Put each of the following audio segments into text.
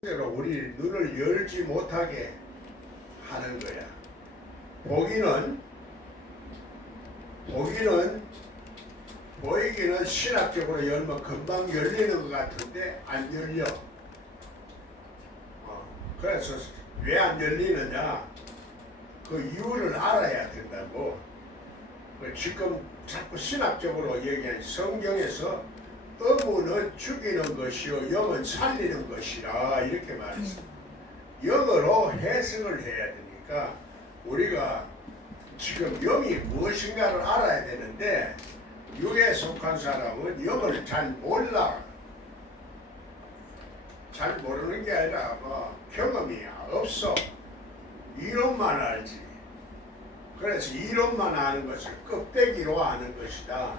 대로 우리 눈을 열지 못하게 하는 거야. 보이기는 신학적으로 열면 금방 열리는 것 같은데 안 열려. 그래서 왜 안 열리느냐? 그 이유를 알아야 된다고. 지금 자꾸 신학적으로 얘기한 성경에서 의무는 죽이는 것이요 영은 살리는 것이라 이렇게 말했습니다. 영어로 해석을 해야 되니까 우리가 지금 영이 무엇인가를 알아야 되는데 육에 속한 사람은 영을 잘 몰라. 잘 모르는 게 아니라 경험이 없어. 이론만 알지. 그래서 이론만 아는 것을 껍데기로 아는 것이다.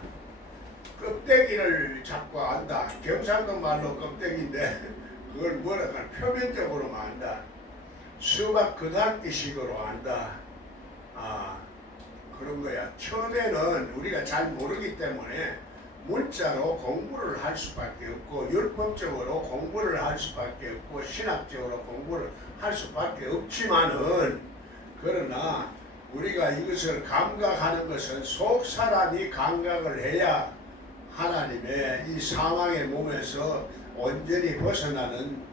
껍데기를 잡고 안다. 경상도 말로 껍데기인데 그걸 뭐랄까 표면적으로만 안다. 수박 그닥기식으로 안다. 그런 거야. 처음에는 우리가 잘 모르기 때문에 문자로 공부를 할 수밖에 없고 율법적으로 공부를 할 수밖에 없고 신학적으로 공부를 할 수밖에 없지만은 그러나 우리가 이것을 감각하는 것은 속 사람이 감각을 해야 하나님의 이 사망의 몸에서 온전히 벗어나는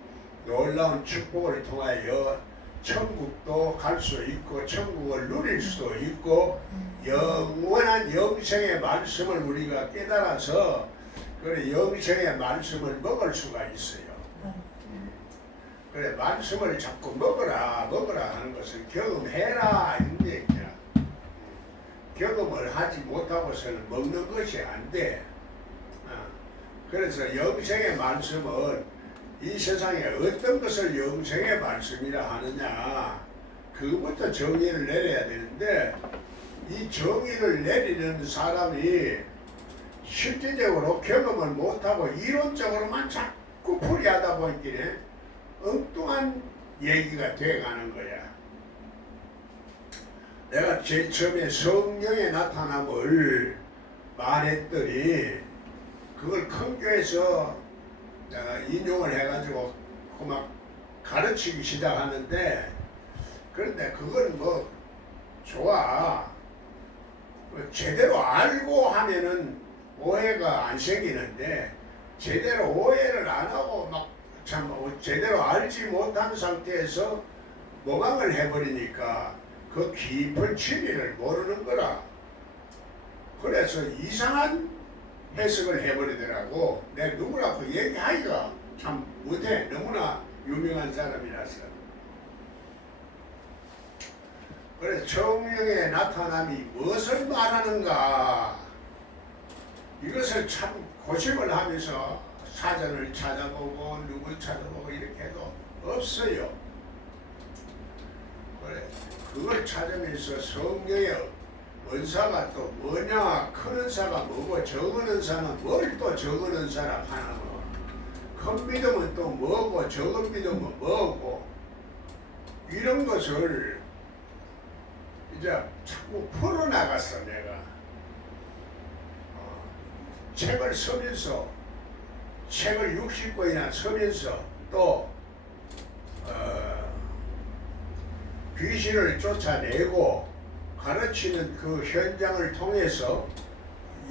놀라운 축복을 통하여 천국도 갈 수 있고 천국을 누릴 수도 있고 영원한 영생의 말씀을 우리가 깨달아서 그래 영생의 말씀을 먹을 수가 있어요. 그래 말씀을 자꾸 먹어라 하는 것을 경험해라 이런 얘기야. 경험을 하지 못하고서는 먹는 것이 안 돼. 그래서 영생의 말씀은 이 세상에 어떤 것을 영생의 말씀이라 하느냐 그것부터 정의를 내려야 되는데 이 정의를 내리는 사람이 실제적으로 경험을 못하고 이론적으로만 자꾸 풀이하다 보니까 엉뚱한 얘기가 돼가는 거야. 내가 제일 처음에 성령의 나타남을 말했더니 그걸 큰 교회에서 인용을 해가지고 막 가르치기 시작하는데 그런데 그건 뭐 좋아. 제대로 알고 하면은 오해가 안 생기는데 제대로 오해를 안 하고 막 참 제대로 알지 못한 상태에서 모방을 해버리니까 그 깊은 진리를 모르는 거라. 그래서 이상한 해석을 해버리더라고. 내 누구라고 얘기하기가 참 못해. 너무나 유명한 사람이라서. 그래서 성령의 나타남이 무엇을 말하는가 이것을 참 고심을 하면서 사전을 찾아보고 누굴 찾아보고 이렇게 해도 없어요. 그래 그걸 찾으면서 성령의 은사가 또 뭐냐, 큰 은사가 뭐고 적은 은사는 뭘 또 적은 은사라 하나 뭐. 큰 믿음은 또 뭐고 적은 믿음은 뭐고 이런 것을 이제 자꾸 풀어나갔어 내가. 책을 쓰면서 책을 60권이나 쓰면서 또 귀신을 쫓아내고 가르치는 그 현장을 통해서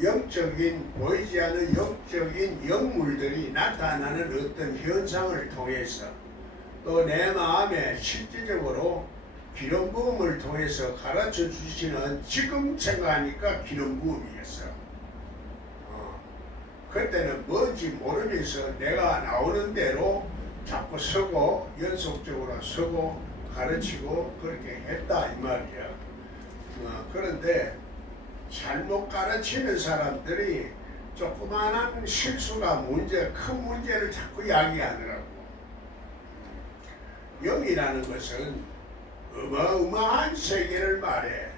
영적인 보이지 않는 영적인 영물들이 나타나는 어떤 현상을 통해서 또 내 마음에 실질적으로 기름 부음을 통해서 가르쳐 주시는 지금 생각하니까 기름 부음이었어. 그때는 뭔지 모르면서 내가 나오는 대로 자꾸 서고 연속적으로 서고 가르치고 그렇게 했다 이 말이야. 그런데 잘못 가르치는 사람들이 조그마한 실수가 큰 문제를 자꾸 이야기하더라고. 영이라는 것은 어마어마한 세계를 말해.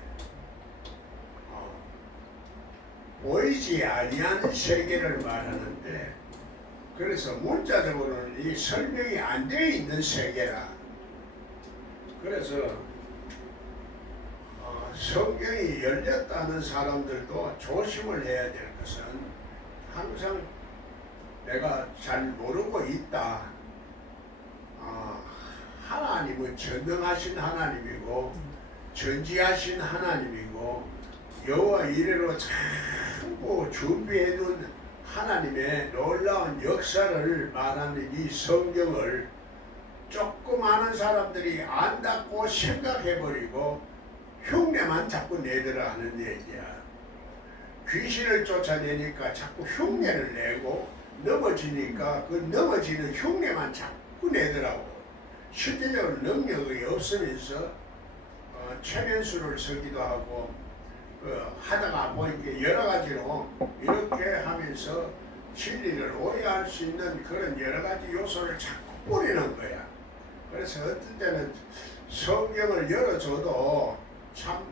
보이지 아니하는 세계를 말하는데 그래서 문자적으로는 이 설명이 안 되어 있는 세계라. 그래서 성경이 열렸다는 사람들도 조심을 해야 될 것은 항상 내가 잘 모르고 있다. 하나님은 전능하신 하나님이고 전지하신 하나님이고 여호와 이래로 전부 준비해둔 하나님의 놀라운 역사를 말하는 이 성경을 조금 아는 사람들이 안다고 생각해버리고 흉내만 자꾸 내더라 하는 얘기야. 귀신을 쫓아내니까 자꾸 흉내를 내고 넘어지니까 그 넘어지는 흉내만 자꾸 내더라고. 실제적으로 능력이 없으면서 최면수를 서기도 하고 하다가 뭐 이렇게 여러 가지로 이렇게 하면서 진리를 오해할 수 있는 그런 여러 가지 요소를 자꾸 뿌리는 거야. 그래서 어떤 때는 성경을 열어줘도 참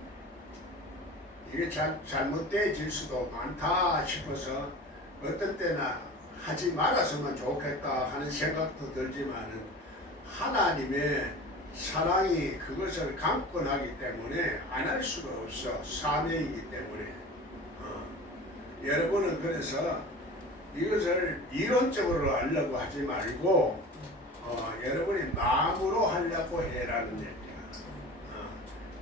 이게 잘못되어질 수도 많다 싶어서 어떤 때는 하지 말았으면 좋겠다 하는 생각도 들지만은 하나님의 사랑이 그것을 강권하기 때문에 안 할 수가 없어. 사명이기 때문에. 여러분은 그래서 이것을 이론적으로 하려고 하지 말고 여러분이 마음으로 하려고 해라는 얘기야.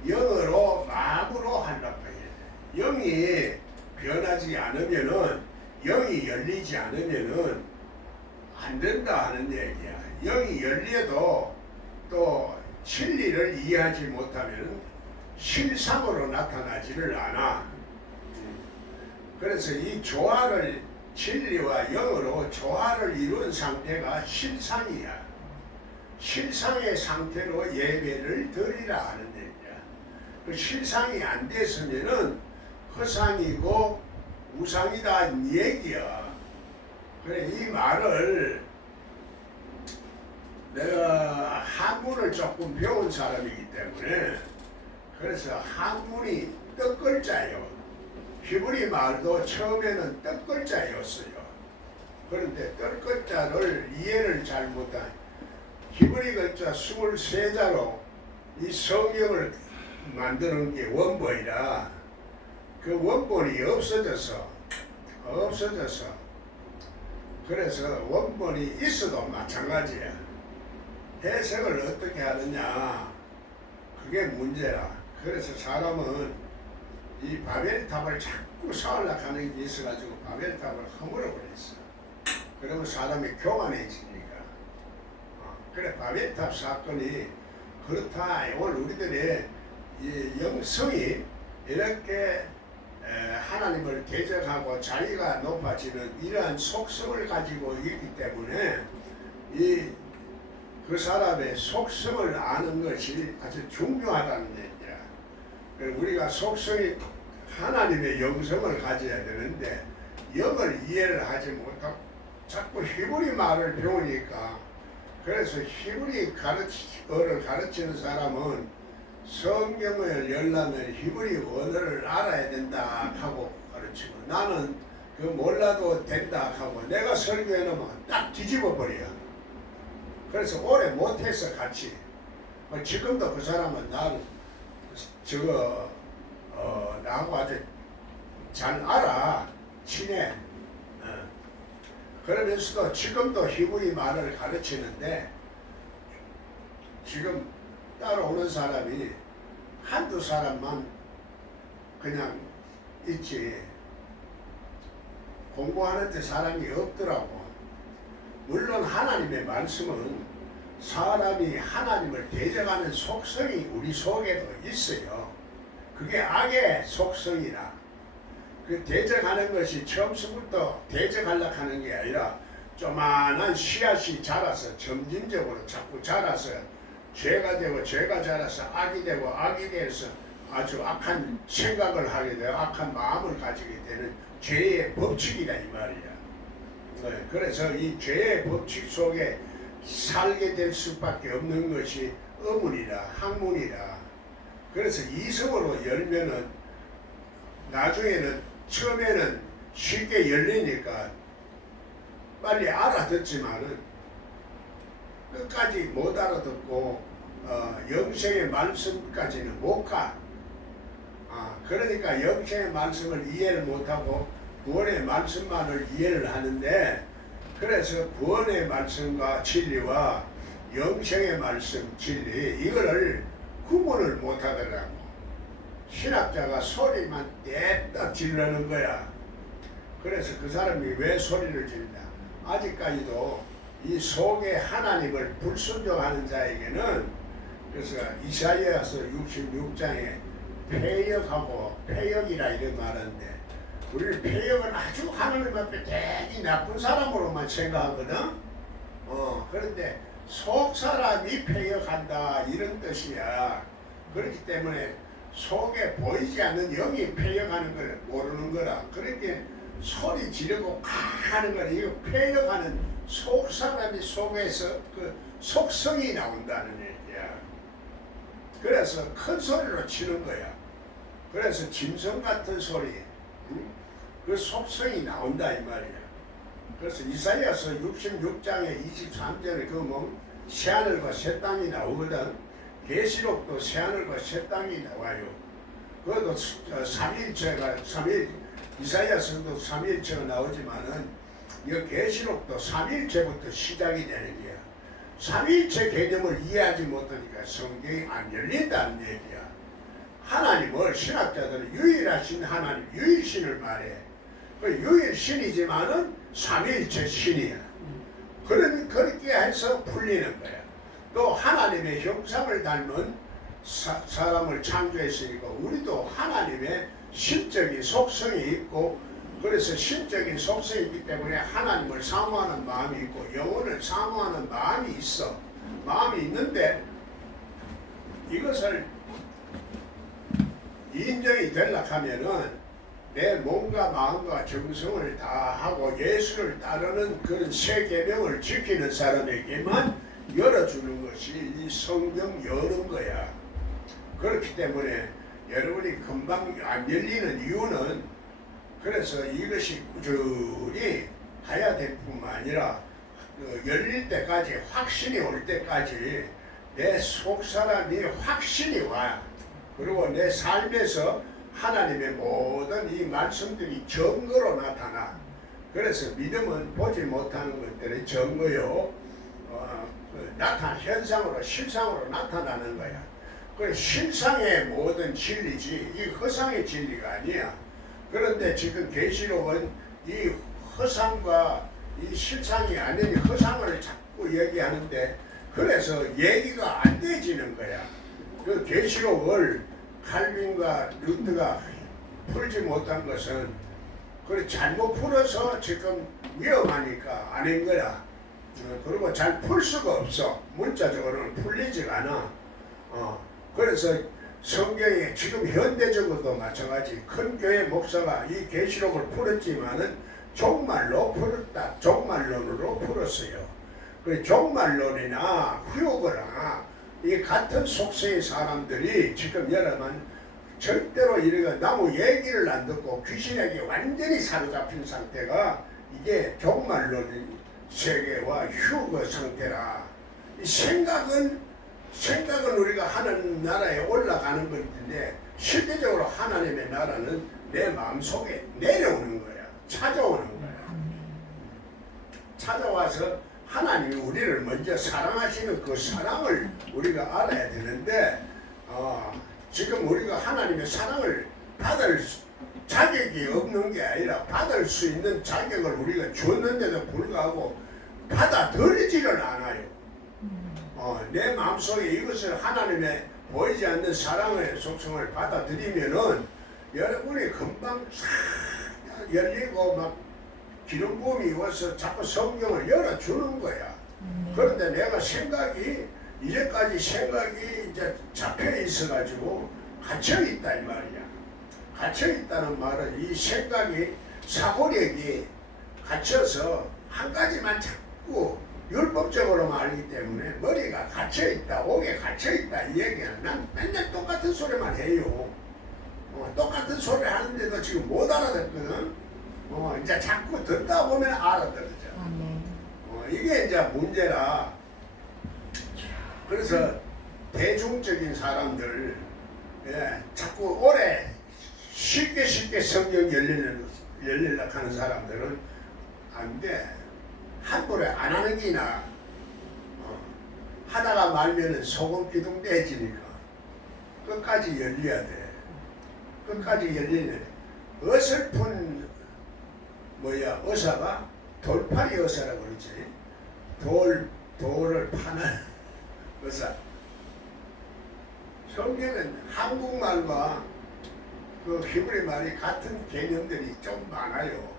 영으로 마음으로 하려고 해야 돼. 영이 변하지 않으면은 영이 열리지 않으면은 안 된다 하는 얘기야. 영이 열려도 또 진리를 이해하지 못하면 실상으로 나타나지를 않아. 그래서 이 조화를 진리와 영으로 조화를 이룬 상태가 실상이야. 실상의 상태로 예배를 드리라 하는 얘기야. 그 실상이 안 됐으면은 허상이고 우상이다 얘기야. 그래 이 말을 내가 한문을 조금 배운 사람이기 때문에 그래서 한문이 뜻글자예요. 히브리 말도 처음에는 뜻글자였어요. 그런데 뜻글자를 이해를 잘 못한 히브리 글자 23자로 이 성경을 만드는 게 원본이라 그 원본이 없어져서 그래서 원본이 있어도 마찬가지야. 해석을 어떻게 하느냐 그게 문제라. 그래서 사람은 이 바벨탑을 자꾸 쌓으려고 하는 게 있어가지고 바벨탑을 허물어버렸어. 그러면 사람이 교만해지니까. 그래 바벨탑 사건이 그렇다. 오늘 우리들의 이 영성이 이렇게 하나님을 대적하고 자기가 높아지는 이러한 속성을 가지고 있기 때문에 그 사람의 속성을 아는 것이 아주 중요하다는 얘기야. 우리가 속성이 하나님의 영성을 가져야 되는데 영을 이해를 하지 못하고 자꾸 히브리 말을 배우니까 그래서 히브리 어를 가르치는 사람은 성경을 열려면 히브리 언어를 알아야 된다 하고 가르치고 나는 그 몰라도 된다 하고 내가 설교해 놓으면 딱 뒤집어 버려. 그래서 오래 못해서 같이 지금도 그 사람은 나를 나하고 아주 잘 알아. 친해. 그러면서도 지금도 히브리 말을 가르치는데 지금 따라오는 사람이 한두 사람만 그냥 있지 공부하는데 사람이 없더라고. 물론 하나님의 말씀은 사람이 하나님을 대적하는 속성이 우리 속에도 있어요. 그게 악의 속성이라. 그 대적하는 것이 처음부터 대적하려고 하는 게 아니라 조만한 씨앗이 자라서 점진적으로 자꾸 자라서 죄가 되고 죄가 자라서 악이 되고 악이 돼서 아주 악한 생각을 하게 되고 악한 마음을 가지게 되는 죄의 법칙이다 이 말이야. 그래서 이 죄의 법칙 속에 살게 될 수밖에 없는 것이 어문이라 학문이라. 그래서 이성으로 열면은 나중에는 처음에는 쉽게 열리니까 빨리 알아듣지만은 끝까지 못 알아듣고 영생의 말씀까지는 못 가. 그러니까 영생의 말씀을 이해를 못하고 구원의 말씀만을 이해를 하는데 그래서 구원의 말씀과 진리와 영생의 말씀 진리 이거를 구분을 못하더라고. 신학자가 소리만 떼딱 질르는 거야. 그래서 그 사람이 왜 소리를 지르냐. 아직까지도 이 속에 하나님을 불순종하는 자에게는, 그래서 이사야서 66장에 폐역하고 폐역이라 이런 말하는데, 우리는 폐역은 아주 하나님 앞에 되게 나쁜 사람으로만 생각하거든. 그런데 속 사람이 폐역한다 이런 뜻이야. 그렇기 때문에 속에 보이지 않는 영이 폐역하는 걸 모르는 거라. 그렇게 소리 지르고 하는 거라. 이거 폐역하는 속 사람이 속에서 그 속성이 나온다는 얘기야. 그래서 큰 소리로 치는 거야. 그래서 짐승 같은 소리, 그 속성이 나온다 이 말이야. 그래서 이사야서 66장에 23절에 그 뭐 새하늘과 새 땅이 나오거든. 계시록도 새하늘과 새 땅이 나와요. 그것도 이사야서도 삼위일체가 나오지만은 이 계시록도 삼위일체부터 시작이 되는 거야. 삼위일체 개념을 이해하지 못하니까 성경이 안 열린다는 얘기야. 하나님을 신학자들은 유일하신 하나님, 유일신을 말해. 그 유일신이지만은 삼위일체 신이야. 그렇게 해서 풀리는 거야. 또 하나님의 형상을 닮은 사람을 창조했으니까 우리도 하나님의 신적인 속성이 있고, 그래서 신적인 속성이 있기 때문에 하나님을 사모하는 마음이 있고 영혼을 사모하는 마음이 있어. 마음이 있는데 이것을 인정이 되려고 하면은 내 몸과 마음과 정성을 다하고 예수를 따르는 그런 세 계명을 지키는 사람에게만 열어주는 것이 이 성경 여는 거야. 그렇기 때문에 여러분이 금방 안 열리는 이유는, 그래서 이것이 꾸준히 가야 될 뿐만 아니라 열릴 때까지, 확신이 올 때까지 내 속사람이 확신이 와. 그리고 내 삶에서 하나님의 모든 이 말씀들이 증거로 나타나. 그래서 믿음은 보지 못하는 것들의 증거요, 현상으로 실상으로 나타나는 거야. 그 실상의 모든 진리지 이 허상의 진리가 아니야. 그런데 지금 계시록은 이 허상과 이 실상이 아닌 허상을 자꾸 얘기하는데, 그래서 얘기가 안 되지는 거야. 그 계시록을 칼빈과 루트가 풀지 못한 것은 그래 잘못 풀어서 지금 위험하니까 아닌 거야. 그리고 잘 풀 수가 없어. 문자적으로는 풀리지가 않아. 그래서 성경에 지금 현대적으로도 마찬가지 큰 교회 목사가 이 계시록을 풀었지만은 종말로 풀었다. 종말론으로 풀었어요. 그 종말론이나 휴거나 이 같은 속성의 사람들이 지금 여러분 절대로 이래가 나무 얘기를 안 듣고 귀신에게 완전히 사로잡힌 상태가 이게 종말론 세계와 휴거 상태라. 이 생각은 우리가 하는 나라에 올라가는 건데, 실제적으로 하나님의 나라는 내 마음속에 내려오는 거야. 찾아오는 거야. 찾아와서 하나님이 우리를 먼저 사랑하시는 그 사랑을 우리가 알아야 되는데, 지금 우리가 하나님의 사랑을 받을 자격이 없는 게 아니라 받을 수 있는 자격을 우리가 줬는데도 불구하고 받아들이지를 않아요. 내 마음속에 이것을 하나님의 보이지 않는 사랑의 속성을 받아들이면은 여러분이 금방 싹 열리고 막 기름 부음이 와서 자꾸 성경을 열어주는 거야. 그런데 내가 이제까지 생각이 이제 잡혀 있어가지고 갇혀있다 이 말이야. 갇혀있다는 말은 이 생각이, 사고력이 갇혀서 한 가지만 자꾸 율법적으로만 알기 때문에 머리가 갇혀있다, 옥에 갇혀있다 이 얘기는 난 맨날 똑같은 소리만 해요. 똑같은 소리 하는데도 지금 못 알아듣거든. 이제 자꾸 듣다 보면 알아들죠. 이게 이제 문제라. 그래서 대중적인 사람들, 자꾸 오래 쉽게 성경 열리려고 하는 사람들은 안 돼. 함부로 안 하는 게나 하다가 말면은 소금 기둥 떼지니까 끝까지 열려야 돼. 끝까지 열리네. 어설픈 의사가 돌팔이 의사라고 그러지. 돌을 파는 의사. 성경은 한국말과 그 히브리 말이 같은 개념들이 좀 많아요.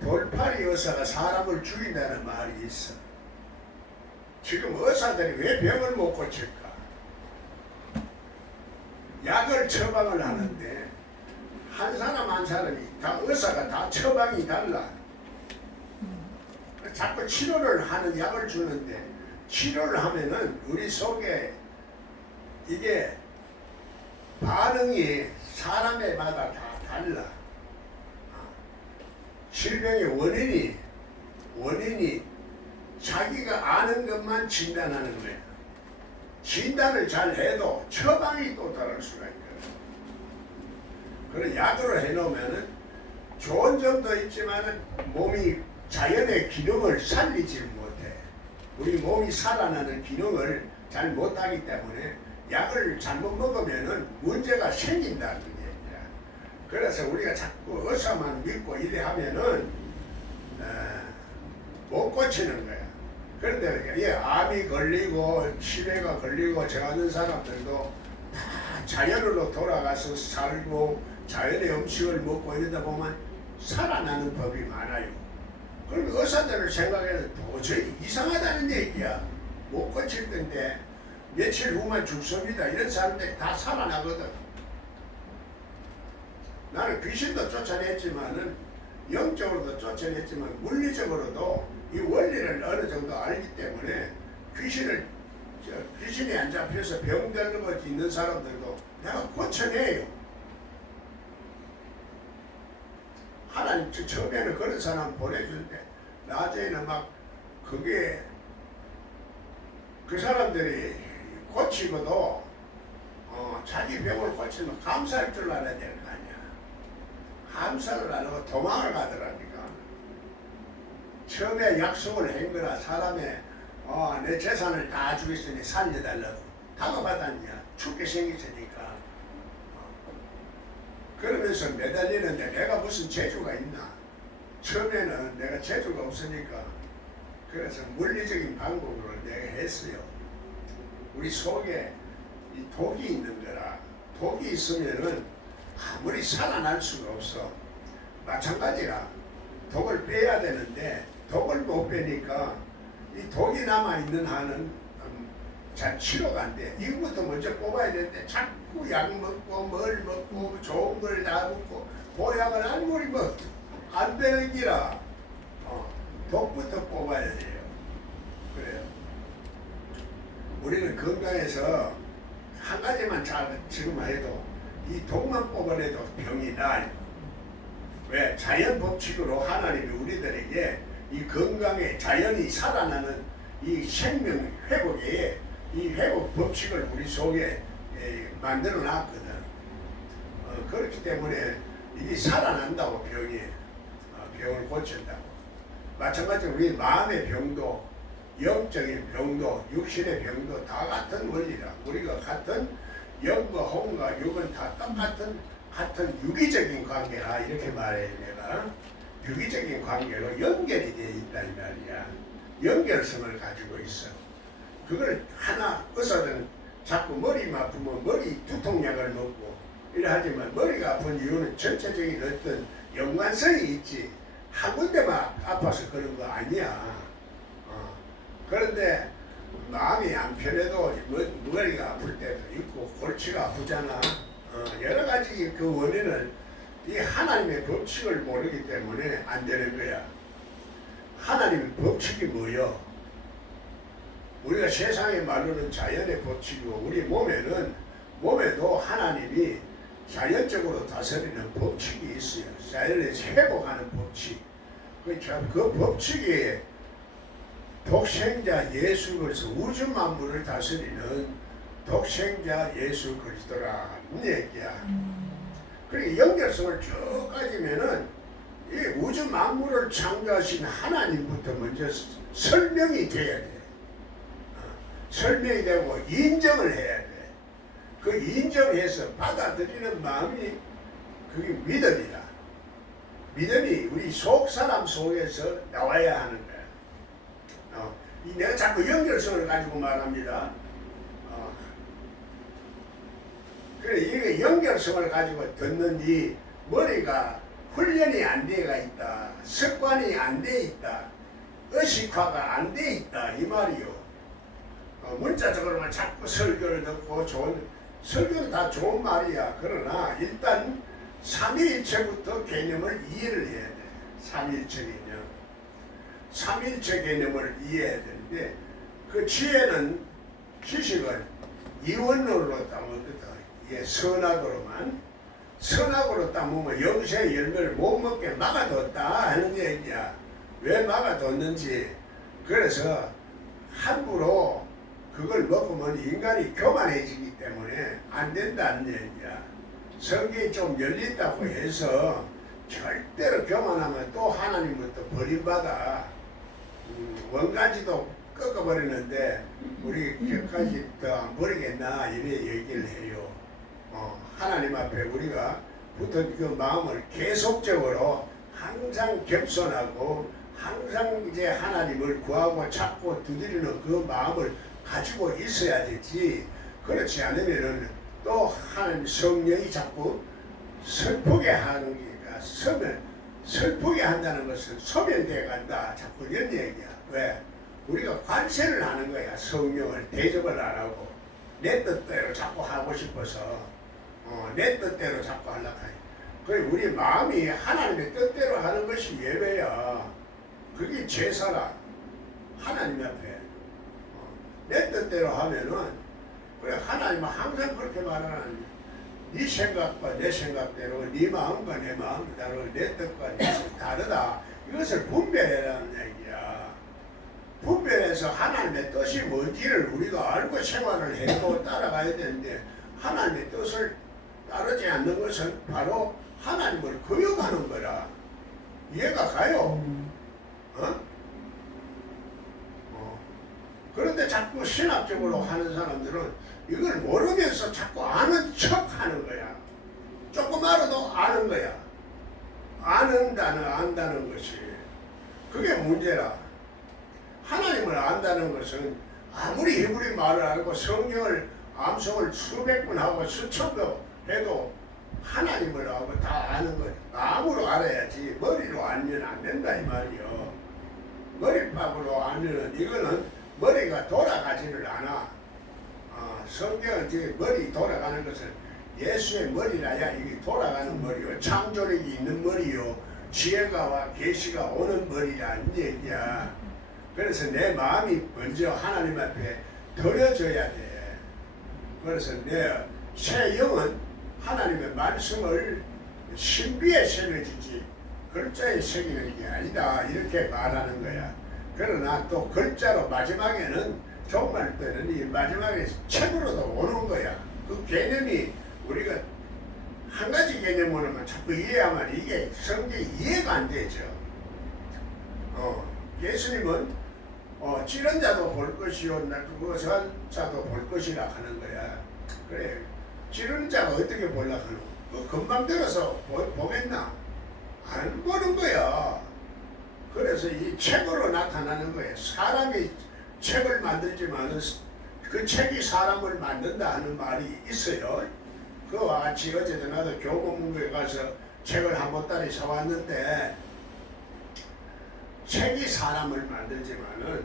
돌팔이 의사가 사람을 죽인다는 말이 있어. 지금 의사들이 왜 병을 못 고칠까? 약을 처방을 하는데 한 사람 한 사람이 다 의사가 다 처방이 달라. 자꾸 치료를 하는 약을 주는데 치료를 하면은 우리 속에 이게 반응이 사람마다 다 달라. 질병의 원인이 자기가 아는 것만 진단하는 거야. 진단을 잘 해도 처방이 또 다를 수가 있거든. 그런 약으로 해놓으면은 좋은 점도 있지만은 몸이 자연의 기능을 살리지 못해. 우리 몸이 살아나는 기능을 잘 못하기 때문에 약을 잘못 먹으면은 문제가 생긴다는 얘기야. 그래서 우리가 자꾸 의사만 믿고 이래 하면은 못 고치는 거야. 그런데 암이 걸리고 치매가 걸리고 저 같은 사람들도 다 자연으로 돌아가서 살고 자연의 음식을 먹고 이러다 보면 살아나는 법이 많아요. 그럼 의사들을 생각해도 도저히 이상하다는 얘기야. 못 고칠 건데 며칠 후만 죽습니다. 이런 사람들이 다 살아나거든. 나는 귀신도 쫓아냈지만은 영적으로도 쫓아냈지만 물리적으로도 이 원리를 어느 정도 알기 때문에 귀신이 안 잡혀서 병들는 것 있는 사람들도 내가 고쳐내요. 하나님 처음에는 그런 사람 보내주는데 나중에는 막 그게 그 사람들이 고치고도 자기 병을 고치면 감사할 줄 알아야 될 거 아니야. 감사를 안 하고 도망을 가더라니까. 처음에 약속을 한 거라 사람의 내 재산을 다 주겠으니 살려달라고 다급하다냐. 죽게 생겼으니까. 그러면서 매달리는데 내가 무슨 재주가 있나. 처음에는 내가 재주가 없으니까 그래서 물리적인 방법으로 내가 했어요. 우리 속에 이 독이 있는 거라. 독이 있으면은 아무리 살아날 수가 없어. 마찬가지라. 독을 빼야 되는데 독을 못 빼니까 이 독이 남아있는 한은 잘 치료가 안 돼. 이거부터 먼저 뽑아야 되는데 자꾸 약 먹고 뭘 먹고 좋은 걸 다 먹고 보약을 아무리 먹어도 안 되는 기라. 독부터 뽑아야 돼요. 그래요. 우리는 건강해서 한 가지만 잘 지금 해도 이 독만 뽑아내도 병이 나아요. 왜? 자연 법칙으로 하나님이 우리들에게 이 건강에 자연이 살아나는 이 생명 회복에 이 회복 법칙을 우리 속에 만들어 놨거든. 그렇기 때문에 이게 살아난다고 병을 고친다고. 마찬가지로 우리 마음의 병도 영적인 병도 육신의 병도 다 같은 원리라. 우리가 같은 영과 혼과 육은 다 같은 유기적인 관계라 이렇게 말해. 내가 유기적인 관계로 연결이 되어 있다 이 말이야. 연결성을 가지고 있어. 그걸 하나 의사들은 자꾸 머리만 아프면 머리 두통약을 먹고 이래 하지만 머리가 아픈 이유는 전체적인 어떤 연관성이 있지 한 군데만 아파서 그런 거 아니야. 그런데 마음이 안 편해도 머리가 아플 때도 있고 골치가 아프잖아. 여러 가지 그 원인을 이 하나님의 법칙을 모르기 때문에 안 되는 거야. 하나님의 법칙이 뭐요? 우리가 세상의 말로는 자연의 법칙이고 우리 몸에도 하나님이 자연적으로 다스리는 법칙이 있어요. 자연에 회복하는 법칙. 그 법칙이 독생자 예수 그리스도 우주 만물을 다스리는 독생자 예수 그리스도라는 얘기야. 그러니까 연결성을 쭉 가지면은 이 우주 만물을 창조하신 하나님부터 먼저 설명이 돼야 돼. 설명이 되고 인정을 해야 돼. 그 인정해서 받아들이는 마음이 그게 믿음이다. 믿음이 우리 속 사람 속에서 나와야 하는 거야. 내가 자꾸 연결성을 가지고 말합니다. 그래, 이게 연결성을 가지고 듣는지 머리가 훈련이 안 돼가 있다. 습관이 안 돼 있다. 의식화가 안 돼 있다. 이 말이요. 문자적으로만 자꾸 설교를 듣고 설교는 다 좋은 말이야. 그러나 일단 삼위일체부터 개념을 이해를 해야 돼. 삼위일체 개념. 삼위일체 개념을 이해해야 되는데 그 지혜는 지식은 이원론으로 따먹거든. 이게 선악으로 따먹으면 영생의 열매를 못 먹게 막아뒀다 하는 얘기야. 왜 막아뒀는지. 그래서 함부로 그걸 먹으면 인간이 교만해지기 때문에 안 된다는 얘기야. 성경이 좀 열린다고 해서 절대로 교만하면 또 하나님부터 버림받아. 원가지도 꺾어버리는데 우리 끝까지 더 안 버리겠나 이래 얘기를 해요. 하나님 앞에 우리가 붙은 그 마음을 계속적으로 항상 겸손하고 항상 이제 하나님을 구하고 찾고 두드리는 그 마음을 가지고 있어야 되지. 그렇지 않으면은 또 하나님 성령이 자꾸 슬프게 하는 게니까 슬프게 한다는 것은 소멸되어 간다. 자꾸 이런 얘기야. 왜? 우리가 관세를 하는 거야. 성령을 대접을 안 하고 내 뜻대로 자꾸 하고 싶어서 내 뜻대로 자꾸 하려고 해. 그 우리 마음이 하나님의 뜻대로 하는 것이 예배야. 그게 제사라. 하나님 앞에 내 뜻대로 하면은 그래 하나님은 항상 그렇게 말하는 네 생각과 내 생각대로 네 마음과 내 마음대로 내 뜻과 내 뜻이 다르다. 이것을 분별해라는 얘기야. 분별해서 하나님의 뜻이 뭔지를 우리가 알고 생활을 해고 따라가야 되는데 하나님의 뜻을 따르지 않는 것은 바로 하나님을 거역하는 거라. 이해가 가요? 그런데 자꾸 신학적으로 하는 사람들은 이걸 모르면서 자꾸 아는 척 하는 거야. 조금 알아도 아는 거야. 안다는 것이. 그게 문제라. 하나님을 안다는 것은 아무리 히브리 말을 알고 성경을 암송을 수백 번 하고 수천 번 해도 하나님을 하고 다 아는 거야. 마음으로 알아야지 머리로 알면 안 된다 이 말이요. 머리밥으로 알면은 이거는 머리가 돌아가지를 않아. 성경은 이제 머리 돌아가는 것은 예수의 머리라야 이게 돌아가는 머리요. 창조력이 있는 머리요. 지혜가와 계시가 오는 머리라는 얘기야. 그래서 내 마음이 먼저 하나님 앞에 드려져야 돼. 그래서 내 새 영은 하나님의 말씀을 신비에 새겨주지 글자에 새기는 게 아니다. 이렇게 말하는 거야. 그러나 또 글자로 마지막에는 정말 때는 이 마지막에 책으로도 오는 거야. 그 개념이 우리가 한 가지 개념으로만 자꾸 이해하면 이게 성경이 이해가 안 되죠. 예수님은 찌른 자도 볼 것이요 늙어선 자도 볼 것이라 하는 거야. 그래, 찌른 자가 어떻게 보려고 하는 거야? 금방 들어서 보겠나? 안 보는 거야. 그래서 이 책으로 나타나는 거예요. 사람이 책을 만들지만 그 책이 사람을 만든다 하는 말이 있어요. 그와 같이 어제도 나도 교보문고에 가서 책을 한 보따리 사왔는데 책이 사람을 만들지만은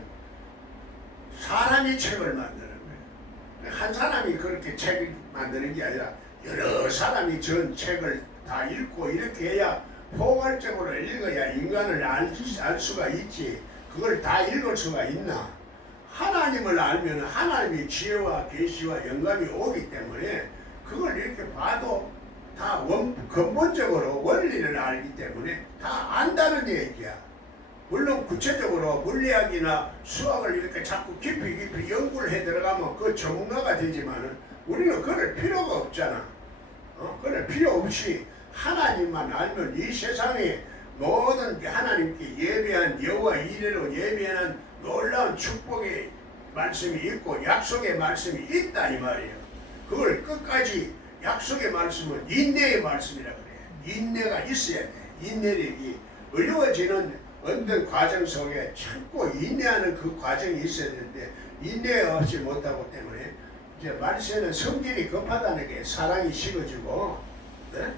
사람이 책을 만드는 거예요. 한 사람이 그렇게 책을 만드는 게 아니라 여러 사람이 전 책을 다 읽고 이렇게 해야 포괄적으로 읽어야 인간을 알 수가 있지. 그걸 다 읽을 수가 있나? 하나님을 알면 하나님의 지혜와 계시와 영감이 오기 때문에 그걸 이렇게 봐도 다 근본적으로 원리를 알기 때문에 다 안다는 얘기야. 물론 구체적으로 물리학이나 수학을 이렇게 자꾸 깊이 연구를 해 들어가면 그 전문가가 되지만은 우리는 그럴 필요가 없잖아. 그럴 필요 없이 하나님만 알면 이 세상에 모든 하나님께 예배한 여호와 이레로 예배하는 놀라운 축복의 말씀이 있고 약속의 말씀이 있다 이 말이에요. 그걸 끝까지 약속의 말씀은 인내의 말씀이라 그래요. 인내가 있어야 돼. 인내력이 어려워지는 어떤 과정 속에 참고 인내하는 그 과정이 있어야 되는데 인내하지 못하고 때문에 이제 말세는 성질이 급하다는 게 사랑이 식어지고 네?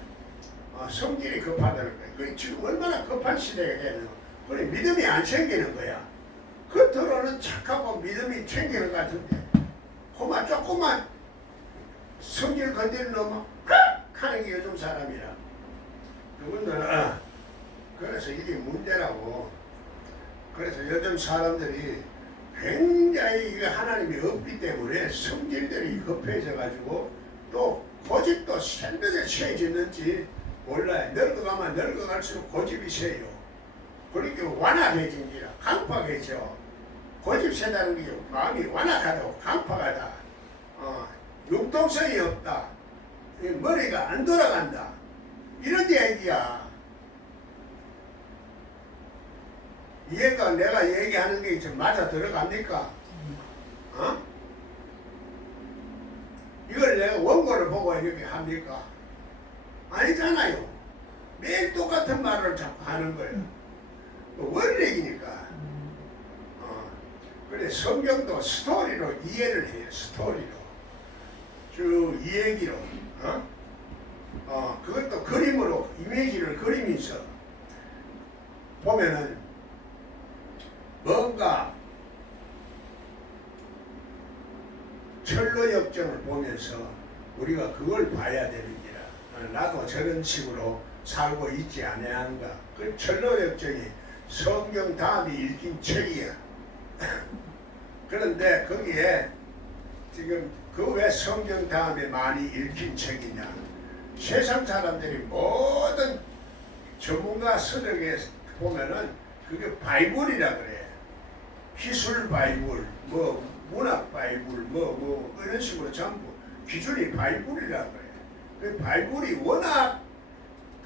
성질이 급하다는 거예요. 그 지금 얼마나 급한 시대가 되는 거야. 믿음이 안 생기는 거야. 겉으로는 착하고 믿음이 생기는 것 같은데 그만 조금만 성질 건드리는 놈은 하는 게 요즘 사람이라. 그분들은 그래서 이게 문제라고. 그래서 요즘 사람들이 굉장히 하나님이 없기 때문에 성질들이 급해져 가지고 또 고집도 새벽에 세지는지 몰라요. 늙어가면 늙어갈수록 고집이 세요. 그러니까 완악해진기라 강팍해져. 고집 세다는 게 마음이 완악하다고 강팍하다. 융통성이 없다. 머리가 안 돌아간다. 이런 얘기야. 이해가 내가 얘기하는 게 좀 맞아 들어갑니까? 이걸 내가 원고를 보고 이렇게 합니까? 아니잖아요. 매일 똑같은 말을 자꾸 하는 거예요. 원칙이니까. 그래 성경도 스토리로 이해를 해요. 스토리로. 쭉 이야기로. 그것도 그림으로 이미지를 그리면서 보면은 뭔가 철로 역정을 보면서 우리가 그걸 봐야 되는지라. 나도 저런 식으로 살고 있지 아니한가. 그 철로 역정이 성경 다음에 읽힌 책이야. 그런데 거기에 지금 그 왜 성경 다음에 많이 읽힌 책이냐. 세상 사람들이 모든 전문가 서적에 보면은 그게 바이블이라 그래. 기술 바이블, 뭐 문학 바이블, 뭐 이런 식으로 전부 기준이 바이블이라 그래. 그 바이블이 워낙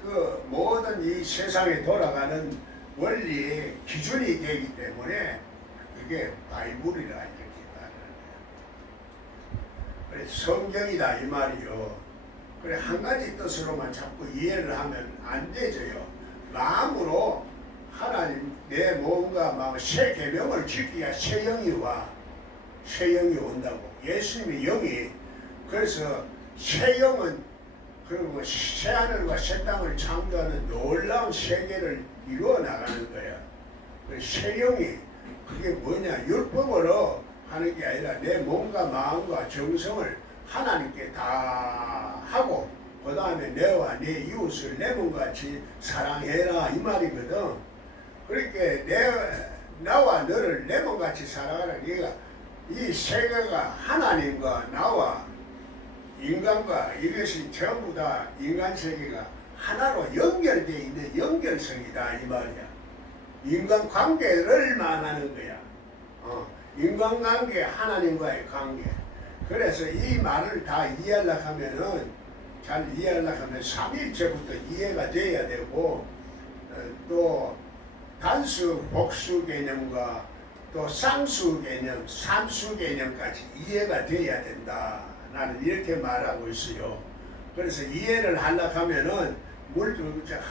그 모든 이 세상에 돌아가는 원리 기준이 되기 때문에 그게 바이블이라 이렇게 말하는 거야. 그래 성경이다 이 말이요. 그래 한 가지 뜻으로만 자꾸 이해를 하면 안 되져요. 마음으로 하나님 내 몸과 마음 새 계명을 지키야 새 영이 와. 새 영이 온다고. 예수님의 영이 그래서 새 영은 그리고 새 하늘과 새 땅을 창조하는 놀라운 세계를 이루어 나가는 거야. 그 새 영이 그게 뭐냐 율법으로 하는 게 아니라 내 몸과 마음과 정성을 하나님께 다 하고 그 다음에 내와 내 이웃을 내 몸같이 사랑해라 이 말이거든. 그러니까 나와 너를 내 몸같이 사랑하라. 네가 이 세계가 하나님과 나와 인간과 이것이 전부 다 인간 세계가 하나로 연결되어 있는 연결성이다 이 말이야. 인간 관계를 말하는 거야. 인간관계 하나님과의 관계. 그래서 이 말을 다 이해하려고 하면은 잘 이해하려고 하면 삼일체부터 이해가 돼야 되고 또 단수 복수 개념과 또 쌍수 개념, 삼수 개념까지 이해가 돼야 된다. 나는 이렇게 말하고 있어요. 그래서 이해를 하려고 하면은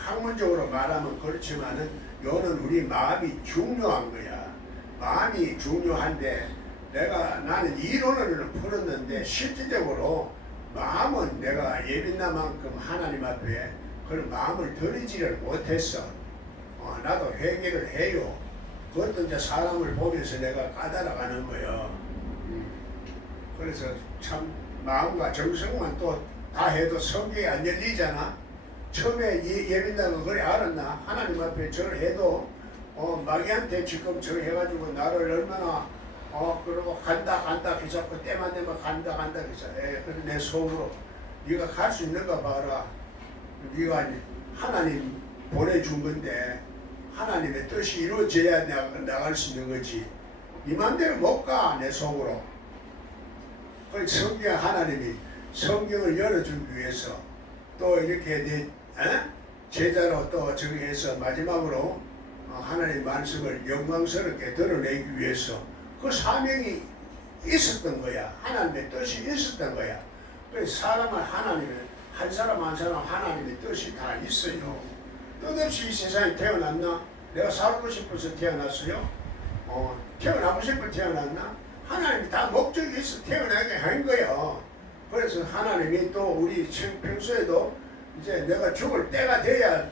학문적으로 말하면 그렇지만은 요는 우리 마음이 중요한 거야. 마음이 중요한데 나는 이론을 풀었는데 실질적으로 마음은 내가 예빈나만큼 하나님 앞에 그런 마음을 들이지를 못했어. 나도 회개를 해요. 그것도 이제 사람을 보면서 내가 까달아가는 거예요. 그래서 참 마음과 정성만 또 다 해도 성경이 안 열리잖아. 처음에 예빈나가 그래 알았나? 하나님 앞에 절을 해도 마귀한테 지금 저 해가지고 나를 얼마나 그러고 간다 귀잡고 때만 되면 간다 그래서 그래 내 속으로 네가 갈 수 있는가 봐라. 네가 하나님 보내준 건데 하나님의 뜻이 이루어져야 나갈 수 있는 거지. 네 맘대로 못 가 내 속으로. 그 성경 하나님이 성경을 열어주기 위해서 또 이렇게 내 제자로 또 정해서 마지막으로 하나님 말씀을 영광스럽게 드러내기 위해서 그 사명이 있었던 거야. 하나님의 뜻이 있었던 거야. 그래서 사람은 하나님의 한 사람 한 사람 하나님의 뜻이 다 있어요. 뜻없이 이 세상에 태어났나? 내가 살고 싶어서 태어났어요? 태어나고 싶어 태어났나? 하나님이 다 목적이 있어 태어나게 한 거예요. 그래서 하나님이 또 우리 평소에도 이제 내가 죽을 때가 돼야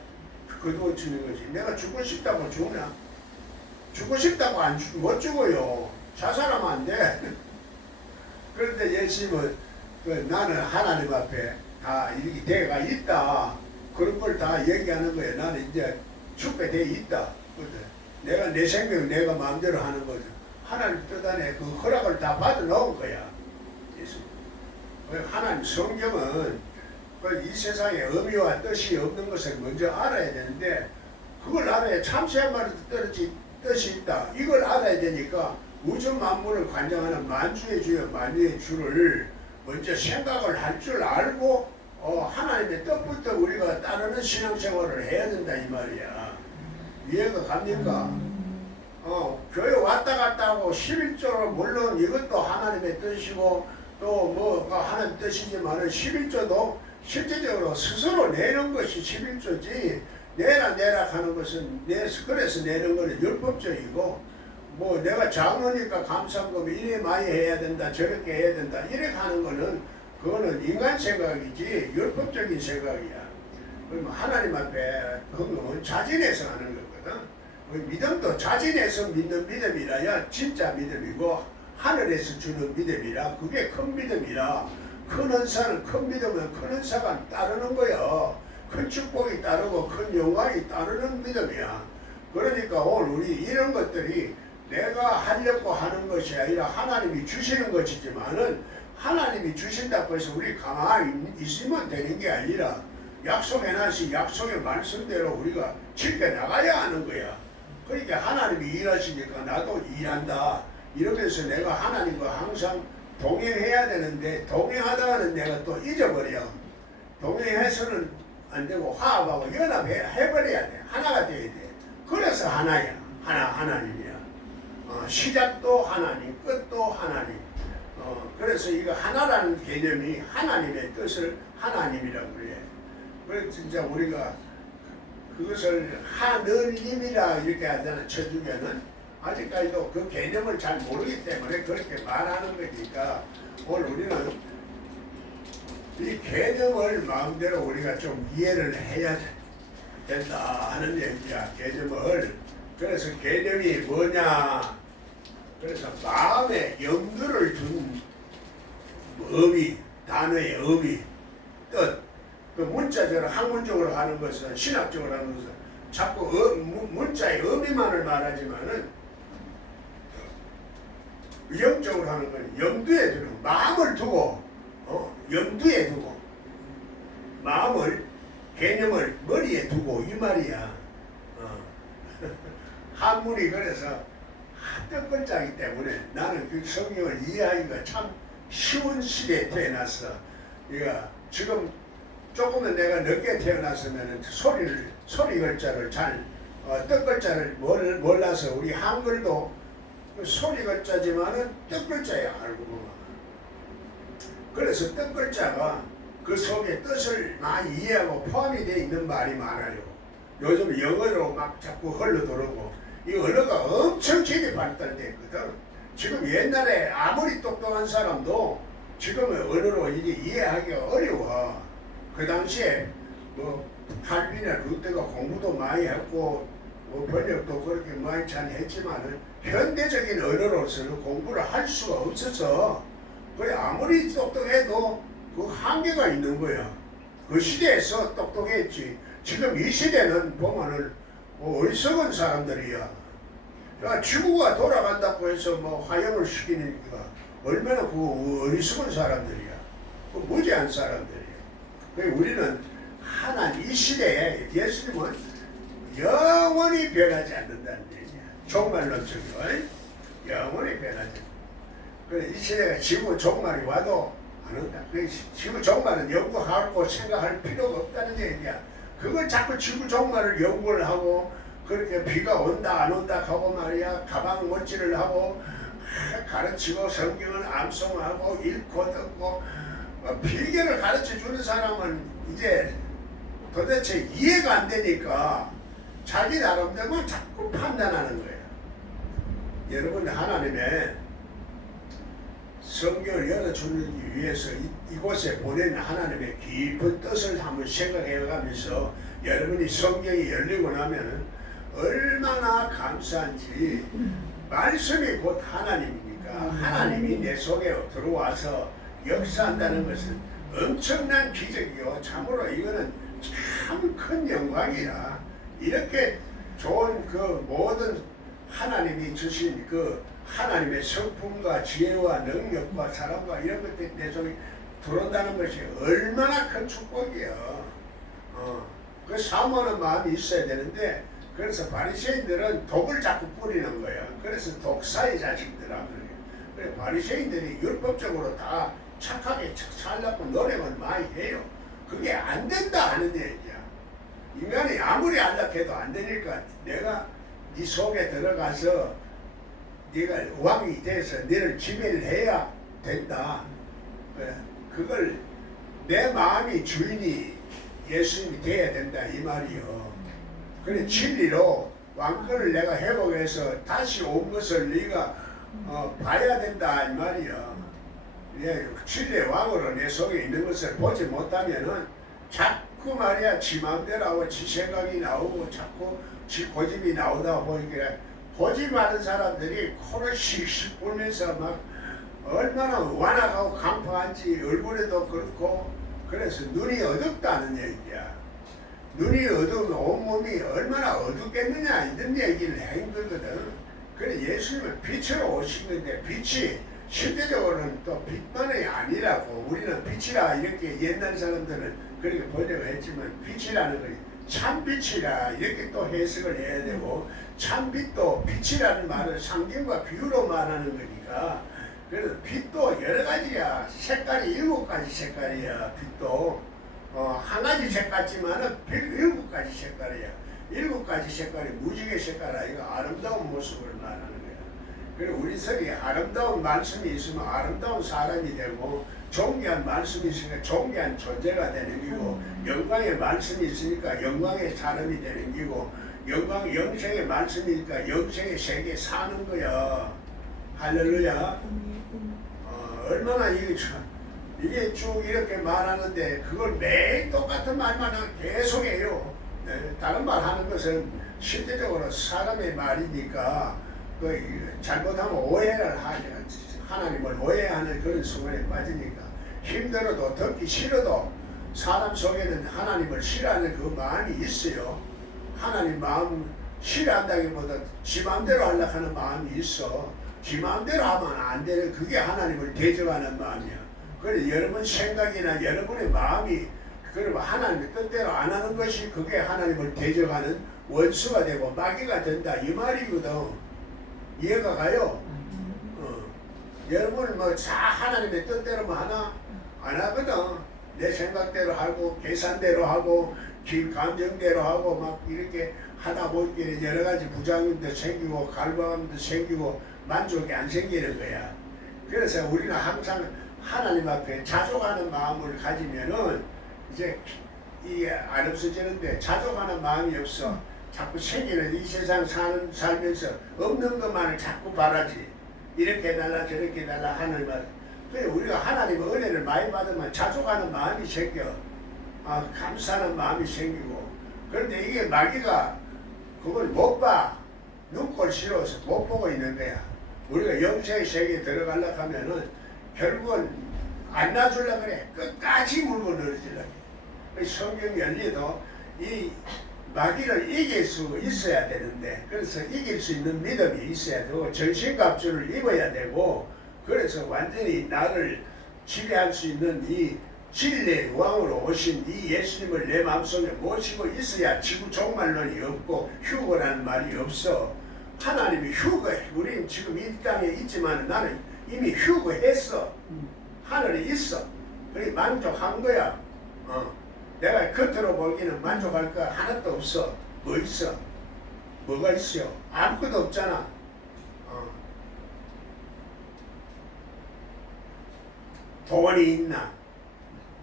거두어지는 거지. 내가 죽고 싶다고 죽나? 죽고 싶다고 못 죽어요. 자살하면 안 돼. 그런데 예수님은 나는 하나님 앞에 다 이렇게 대가 있다. 그런 걸 다 얘기하는 거예요. 나는 이제 죽게 돼 있다. 내가 내 생명 내가 마음대로 하는 거죠. 하나님 뜻 안에 그 허락을 다 받아 놓은 거야. 예수님. 하나님 성경은 이 세상에 의미와 뜻이 없는 것을 먼저 알아야 되는데 그걸 알아야 참새 한 마리도 뜻이 있다. 이걸 알아야 되니까 우주 만물을 관장하는 만주의 주여 만유의 주를 먼저 생각을 할 줄 알고 하나님의 뜻부터 우리가 따르는 신앙생활을 해야 된다 이 말이야. 이해가 갑니까? 교회 왔다 갔다 하고 11조로 물론 이것도 하나님의 뜻이고 또 뭐가 하나님 뜻이지만은 11조도 실제적으로 스스로 내는 것이 11조지 내라 하는 것은 그래서 내는 것은 율법적이고 뭐 내가 장로니까 감상금 이래 많이 해야 된다 저렇게 해야 된다 이렇게 하는 거는 그거는 인간 생각이지 율법적인 생각이야. 그럼 하나님 앞에 헌금은 자진해서 하는 거거든. 믿음도 자진해서 믿는 믿음이라야 진짜 믿음이고 하늘에서 주는 믿음이라 그게 큰 믿음이라 큰 은사는 큰 믿음은 큰 은사가 따르는 거야. 큰 축복이 따르고 큰 영광이 따르는 믿음이야. 그러니까 오늘 우리 이런 것들이 내가 하려고 하는 것이 아니라 하나님이 주시는 것이지만은 하나님이 주신다고 해서 우리 가만히 있으면 되는 게 아니라 약속해놨으니 약속의 말씀대로 우리가 지켜나가야 하는 거야. 그러니까 하나님이 일하시니까 나도 일한다. 이러면서 내가 하나님과 항상 동행해야 되는데 동행하다가는 내가 또 잊어버려. 동행해서는 안 되고 화합하고 연합해버려야 돼. 하나가 돼야 돼. 그래서 하나야. 하나님이야. 시작도 하나님, 끝도 하나님. 그래서 이거 하나라는 개념이 하나님의 뜻을 하나님이라고 그래. 그래서 진짜 우리가 그것을 하느님이라 이렇게 하잖아. 천주교는 아직까지도 그 개념을 잘 모르기 때문에 그렇게 말하는 거니까 오늘 우리는 이 개념을 마음대로 우리가 좀 이해를 해야 된다 하는 얘기야. 개념을. 그래서 개념이 뭐냐? 그래서 마음에 염두를 둔 의미, 단어의 의미, 뜻, 그 문자적으로 학문적으로 하는 것은 신학적으로 하는 것은 자꾸 문자의 의미만을 말하지만은 영적으로 하는 건 염두에 두는 마음을 두고 염두에 두고 마음을 개념을 머리에 두고 이 말이야. 한문이 그래서 뜻글자이기 때문에 나는 그 성경을 이해하기가 참 쉬운 시대에 태어났어. 그러니까 지금 조금은 내가 늦게 태어났으면 소리 글자를 잘 뜻글자를 몰라서 우리 한글도 그 소리 글자지만은 뜻글자야 알고 보면. 그래서 뜻글자가 그 속에 뜻을 많이 이해하고 포함이 되어 있는 말이 많아요. 요즘 영어로 막 자꾸 흘러들어오고 이 언어가 엄청 길이 발달됐거든. 지금 옛날에 아무리 똑똑한 사람도 지금의 언어로 이게 이해하기가 어려워. 그 당시에 뭐 칼빈이나 루터가 공부도 많이 했고 뭐 번역도 그렇게 많이 잘 했지만은 현대적인 언어로서는 공부를 할 수가 없어서 그래 아무리 똑똑해도 그 한계가 있는 거야. 그 시대에서 똑똑했지. 지금 이 시대는 보면은 뭐 어리석은 사람들이야. 그러니까 지구가 돌아간다고 해서 뭐 화형을 시키니까 얼마나 그 어리석은 사람들이야. 그 무지한 사람들이야. 그래서 우리는 하나님 이 시대에 예수님은 영원히 변하지 않는다는 얘기야. 종말론적이고 영원히 변하지 않는다. 그래 이 시대가 지구 종말이 와도 안 온다. 지구 종말은 연구하고 생각할 필요가 없다는 얘기야. 그걸 자꾸 지구 종말을 연구를 하고 그렇게 비가 온다 안 온다 하고 말이야 가방 못질을 하고 가르치고 성경을 암송하고 읽고 듣고 비결을 가르쳐 주는 사람은 이제 도대체 이해가 안 되니까 자기 나름대로 자꾸 판단하는 거예요. 여러분 하나님의 성경을 열어주기 위해서 이곳에 보낸 하나님의 깊은 뜻을 한번 생각해 가면서 여러분이 성경이 열리고 나면 얼마나 감사한지. 말씀이 곧 하나님이니까 하나님이 내 속에 들어와서 역사한다는 것은 엄청난 기적이요. 참으로 이거는 참 큰 영광이라. 이렇게 좋은 그 모든 하나님이 주신 그 하나님의 성품과 지혜와 능력과 사랑과 이런 것들이 내 속에 들어온다는 것이 얼마나 큰 축복이야. 그 사모하는 마음이 있어야 되는데, 그래서 바리새인들은 독을 자꾸 뿌리는 거야. 그래서 독사의 자식들아 그래요. 그래 바리새인들이 율법적으로 다 착하게 살려고 노력을 많이 해요. 그게 안 된다 하는 얘기야. 인간이 아무리 안락해도 안 되니까 내가 네 속에 들어가서 네가 왕이 돼서 너를 지배를 해야 된다. 그걸 내 마음이 주인이 예수님이 돼야 된다 이 말이요. 그래 진리로 왕권을 내가 회복해서 다시 온 것을 네가 봐야 된다 이 말이야. 진리의 왕으로 내 속에 있는 것을 보지 못하면은 자꾸 말이야 지 마음대로 하고 지 생각이 나오고 자꾸 지 고집이 나오다 보니까 고집하는 사람들이 코를 씩씩 불면서 막 얼마나 완악하고 강팍한지 얼굴에도 그렇고 그래서 눈이 어둡다는 얘기야. 눈이 어두우면 온몸이 얼마나 어둡겠느냐 이런 얘기를 한 거거든. 그래 예수님은 빛으로 오신 건데 빛이 실제적으로는 또 빛만이 아니라고 우리는 빛이라 이렇게 옛날 사람들은 그렇게 번역을 했지만 빛이라는 건 참빛이라 이렇게 또 해석을 해야 되고 참빛도 빛이라는 말을 상징과 비유로 말하는 거니까 그래서 빛도 여러 가지야. 색깔이 7가지 색깔이야. 빛도 한 가지 색 같지만은 7가지 색깔이야. 7가지 색깔이 무지개 색깔 아이가 아름다운 모습을 말하는 거야. 그리고 우리 속에 아름다운 말씀이 있으면 아름다운 사람이 되고 존귀한 말씀이 있으니까 존귀한 존재가 되는 기고 영광의 말씀이 있으니까 영광의 사람이 되는 기고 영생의 말씀이니까 영생의 세계에 사는 거야. 할렐루야. 얼마나 이게 쭉 이렇게 말하는데 그걸 매일 똑같은 말만 계속 해요. 다른 말 하는 것은 실제적으로 사람의 말이니까 잘못하면 오해를 하나님을 오해하는 그런 순간에 빠지니까 힘들어도 듣기 싫어도 사람 속에는 하나님을 싫어하는 그 마음이 있어요. 하나님 마음 싫어한다기보다 지 마음대로 하려고 하는 마음이 있어. 지 마음대로 하면 안 되는 그게 하나님을 대적하는 마음이야. 그래 여러분 생각이나 여러분의 마음이 그러면 하나님의 뜻대로 안 하는 것이 그게 하나님을 대적하는 원수가 되고 마귀가 된다 이 말이거든. 이해가 가요? 여러분 뭐 다 하나님의 뜻대로만 하나? 안 하거든. 내 생각대로 하고 계산대로 하고 감정대로 하고 막 이렇게 하다 보니까 여러 가지 부작용도 생기고 갈망도 생기고 만족이 안 생기는 거야. 그래서 우리는 항상 하나님 앞에 자족하는 마음을 가지면은 이제 이게 안 없어지는데 자족하는 마음이 없어. 자꾸 생기는 이 세상 살면서 없는 것만을 자꾸 바라지. 이렇게 해달라 저렇게 해달라 하늘 말. 그래 우리가 하나님의 은혜를 많이 받으면 자족하는 마음이 생겨. 감사하는 마음이 생기고. 그런데 이게 마귀가 그걸 못 봐. 눈꼴 싫어서 못 보고 있는 거야. 우리가 영생의 세계에 들어가려고 하면은 결국은 안 놔주려고 그래. 끝까지 물고 늘어지려고 해. 성경 열리도 이 마귀를 이길 수 있어야 되는데 그래서 이길 수 있는 믿음이 있어야 되고 전신갑주를 입어야 되고 그래서 완전히 나를 지배할 수 있는 이 진리의 왕으로 오신 이 예수님을 내 마음속에 모시고 있어야 지구 종말론이 없고 휴거라는 말이 없어. 하나님이 휴거해. 우리는 지금 이 땅에 있지만 나는 이미 휴거했어. 하늘에 있어. 그래 만족한 거야. 내가 겉으로 보기는 만족할 거 하나도 없어. 뭐 있어? 뭐가 있어요? 아무것도 없잖아. 돈이 있나?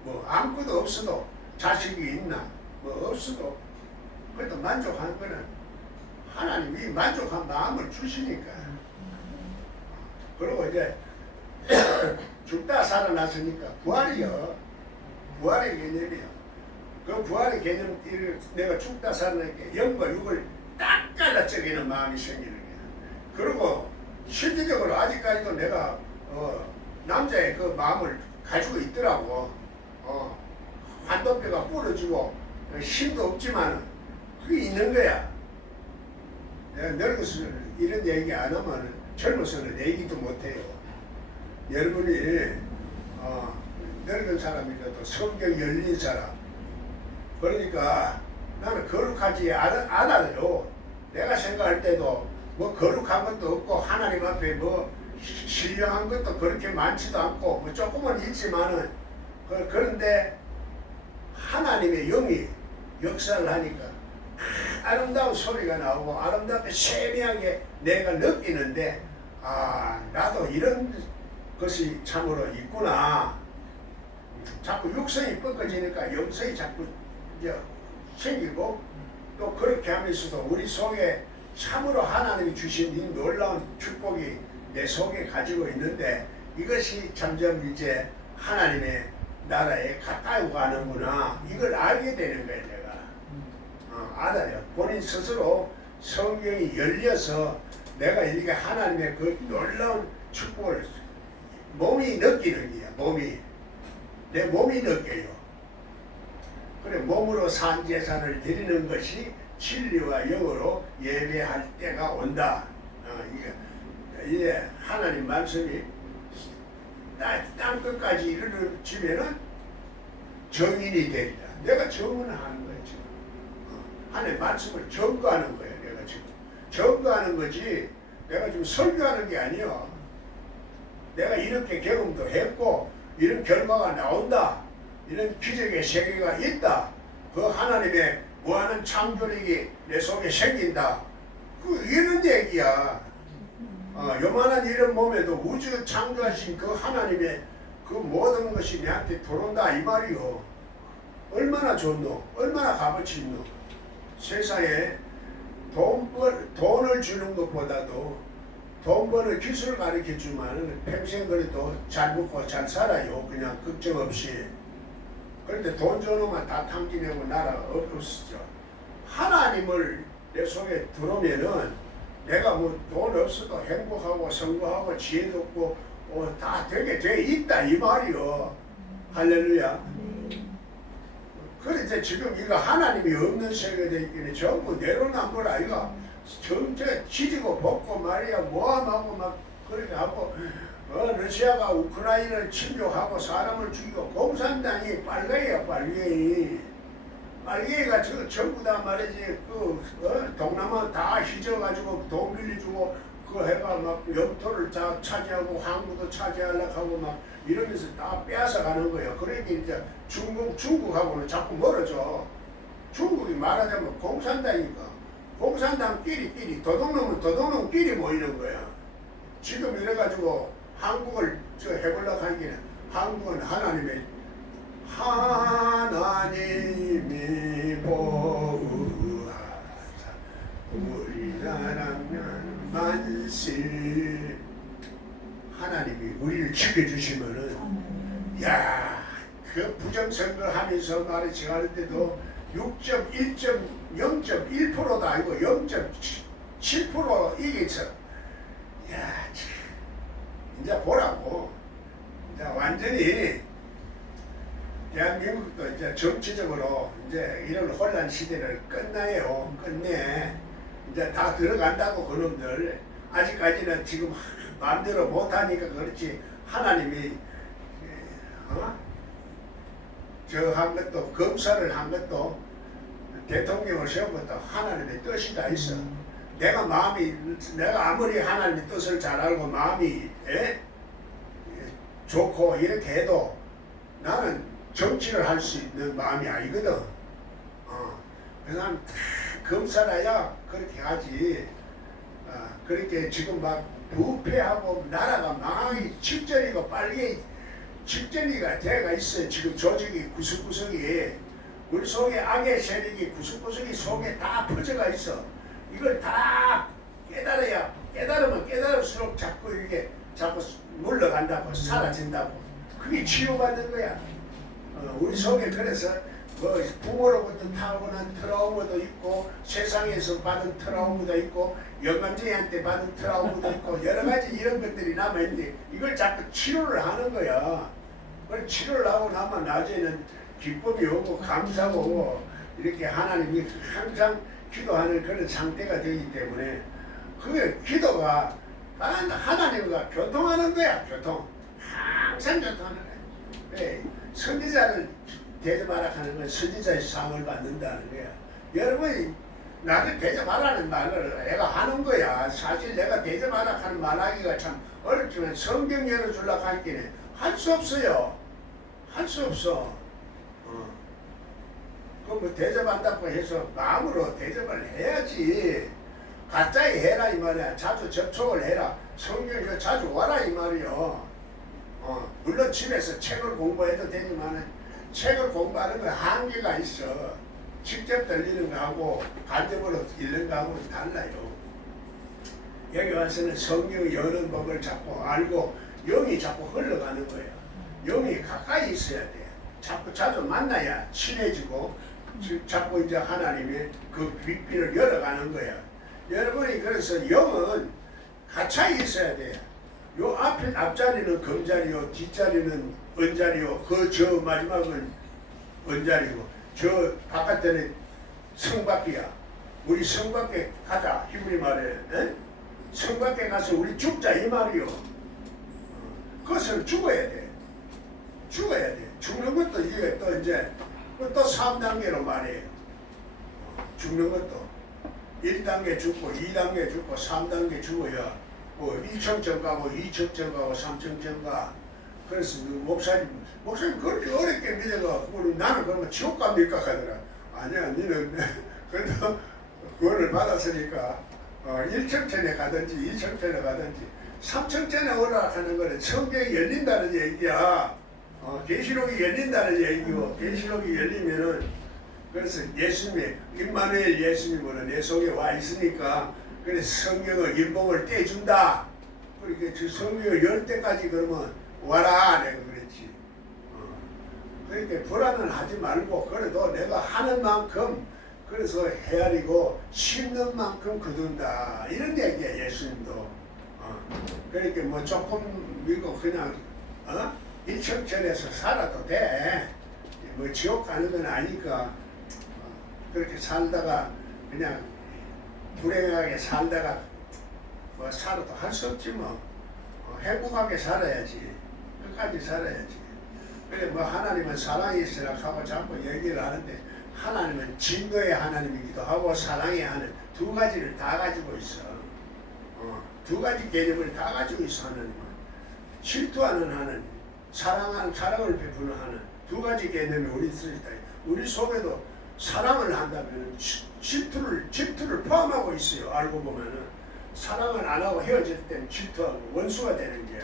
뭐 아무것도 없어도 자식이 있나? 뭐 없어도 그래도 만족한 거는 하나님이 만족한 마음을 주시니까. 그리고 이제 죽다 살아났으니까 부활이요. 부활의 개념이요. 그 부활의 개념, 내가 죽다 살아나니까 영과 육을 딱 갈라적이는 마음이 생기는 거야. 그리고 실질적으로 아직까지도 내가 남자의 그 마음을 가지고 있더라고. 환도뼈가 부러지고 힘도 없지만 그게 있는 거야. 내가 늙어서 이런 얘기 안 하면 젊어서는 얘기도 못해요. 여러분이 늙은 사람이라도 성경 열린 사람, 그러니까 나는 거룩하지 않아요. 내가 생각할 때도 뭐 거룩한 것도 없고 하나님 앞에 뭐 신령한 것도 그렇게 많지도 않고 뭐 조금은 있지만은 그런데 하나님의 영이 역사를 하니까 아름다운 소리가 나오고 아름답게 세미하게 내가 느끼는데 나도 이런 것이 참으로 있구나. 자꾸 육성이 뻗어지니까 영성이 자꾸 이제 생기고 또 그렇게 하면서도 우리 속에 참으로 하나님이 주신 이 놀라운 축복이 내 속에 가지고 있는데 이것이 점점 이제 하나님의 나라에 가까이 가는구나. 이걸 알게 되는 거예요. 내가 알아요. 본인 스스로 성경이 열려서 내가 이렇게 하나님의 그 놀라운 축복을 몸이 느끼는 거야. 내 몸이 느껴요. 그래 몸으로 산 제사를 드리는 것이 진리와 영으로 예배할 때가 온다. 이게 하나님 말씀이 땅 끝까지 이르러지면은 정인이 되리라. 내가 정언을 하는 거야 지금. 하나님 말씀을 증거하는 거야 내가 지금. 증거하는 거지 내가 지금 설교하는 게 아니야. 내가 이렇게 경험도 했고 이런 결과가 나온다. 이런 기적의 세계가 있다. 그 하나님의 무한한 창조력이 내 속에 생긴다. 이런 얘기야. 요만한 이런 몸에도 우주 창조하신 그 하나님의 그 모든 것이 내한테 들어온다 이 말이요. 얼마나 좋노? 얼마나 값어치 있노? 세상에 돈을 주는 것보다도 돈 버는 기술을 가르쳐 주면 평생 그래도 잘 먹고 잘 살아요. 그냥 걱정 없이. 그런데 돈 줘놓으면 다 탕진하고 나라가 없어져. 하나님을 내 속에 들어오면은 내가 뭐 돈 없어도 행복하고 성공하고 지혜도 없고 다 되게 돼 있다 이 말이요. 할렐루야. 그런데 지금 이거 하나님이 없는 세계에 있기는 전부 내려놓은 걸 아이가. 전체 지지고 볶고 말이야 모함하고 막 그렇게 하고 러시아가 우크라이나를 침략하고 사람을 죽이고 공산당이 빨갱이야 빨갱이. 빨갱이가 전부 다 말이지 동남아 다 휘저가지고 돈 빌려주고 그 해가 막 영토를 다 차지하고 항구도 차지하려고 하고 막 이러면서 다 빼앗아가는 거예요. 그러니까 이제 중국하고는 자꾸 멀어져. 중국이 말하자면 공산당이니까 공산당끼리 도둑놈끼리 모이는 거야. 지금 이래가지고 한국을 해보려고 하기는 한국은 하나님이 보호하사 우리나라면 만실. 하나님이 우리를 지켜주시면은 그 부정선거 하면서 말이지 하는데도 0.1%도 아니고 0.7% 이기죠. 이제 보라고. 이제 완전히 대한민국도 이제 정치적으로 이제 이런 혼란 시대를 끝나요. 끝내. 이제 다 들어간다고 그놈들. 아직까지는 지금 마음대로 못하니까 그렇지. 하나님이 저 한 것도 검사를 한 것도 대통령을 세운 것도 하나님의 뜻이 다 있어. 내가 아무리 하나님의 뜻을 잘 알고 마음이 좋고 이렇게 해도 나는 정치를 할 수 있는 마음이 아니거든. 그래서 난 검사라야 그렇게 하지. 그렇게 지금 막 부패하고 나라가 망하기 직전이고 빨리 직전이가 돼가 있어요. 지금 조직이 구석구석이 우리 속에 악의 세력이 구석구석이 속에 다 퍼져가 있어. 이걸 다 깨달아야 깨달으면 깨달을수록 자꾸 이게 자꾸 물러간다고 사라진다고 그게 치유받는 거야. 우리 속에 그래서 뭐 부모로부터 타고난 트라우마도 있고 세상에서 받은 트라우마도 있고 영감쟁이한테 받은 트라우마도 있고 여러 가지 이런 것들이 남아있는데 이걸 자꾸 치료를 하는 거야. 그걸 치료를 하고 나면 나중에는 기쁨이 오고 감사가 오고 이렇게 하나님이 항상 기도하는 그런 상태가 되기 때문에 그 기도가 하나님과 교통하는 거야. 교통. 항상 교통하는 거야. 네. 선지자를 대접하라 하는 건 선지자의 상을 받는다는 거야. 여러분이 나를 대접하라는 말을 내가 하는 거야. 사실 내가 대접하라 하는 말하기가 참 어렵지만 성경 열어주려고 하기는 할 수 없어요. 할 수 없어. 뭐 대접한다고 해서 마음으로 대접을 해야지. 가짜에 해라 이 말이야. 자주 접촉을 해라. 성경에 자주 와라 이 말이요. 물론 집에서 책을 공부해도 되지만 책을 공부하는 건 한계가 있어. 직접 들리는 거하고 간접으로 읽는 거하고는 달라요. 여기 와서는 성경의 여는 법을 자꾸 알고 영이 자꾸 흘러가는 거예요. 영이 가까이 있어야 돼. 자꾸 자주 만나야 친해지고 자꾸 이제 하나님의 그 빛을 열어가는 거야. 여러분이 그래서 영은 가까이 있어야 돼. 요 앞자리는 금자리요, 뒷자리는 은자리요, 그 저 마지막은 은자리고, 저 바깥에는 성밖이야. 우리 성밖에 가자. 히브리 말에 성밖에 가서 우리 죽자 이 말이요. 그것을 죽어야 돼. 죽어야 돼. 죽는 것도 이게 또 이제 또 3단계로 말해요. 죽는 것도 1단계 죽고 2단계 죽고 3단계 죽어야 뭐 1청정 가고 2청정 가고 3청정 가. 그래서 그 목사님 그렇게 어렵게 믿어가 나는 그러면 지옥 갑니까 하더라. 아니야 니는 그래도 구원을 받았으니까 1청천에 가든지 2청천에 가든지 3청천에 올라가는 거는 성경이 열린다는 얘기야. 계시록이 열린다는 얘기고 계시록이 열리면은 그래서 예수님이 임마누엘 예수님은 내 속에 와 있으니까 그래서 성경을 인봉을 떼준다. 그러니까 그 성경을 열 때까지 그러면 와라 내가 그랬지. 그러니까 불안은 하지 말고 그래도 내가 하는 만큼 그래서 헤아리고 심는 만큼 거둔다 이런 얘기야 예수님도. 그러니까 뭐 조금 믿고 그냥 일청천에서 살아도 돼. 뭐 지옥 가는 건 아니까 그렇게 살다가 그냥 불행하게 살다가 뭐 살아도 할 수 없지 뭐. 행복하게 살아야지. 끝까지 살아야지. 그래 뭐 하나님은 사랑이 있으라 하고 자꾸 얘기를 하는데 하나님은 진노의 하나님이기도 하고 사랑의 하나님 두 가지를 다 가지고 있어. 두 가지 개념을 다 가지고 있어 하나님은. 질투하는 하나님, 사랑을 베푸는 하나님 두 가지 개념이 우리 있으니까 우리 속에도 사랑을 한다면 질투를 포함하고 있어요. 알고 보면은 사랑을 안 하고 헤어질 때는 질투하고 원수가 되는 거야.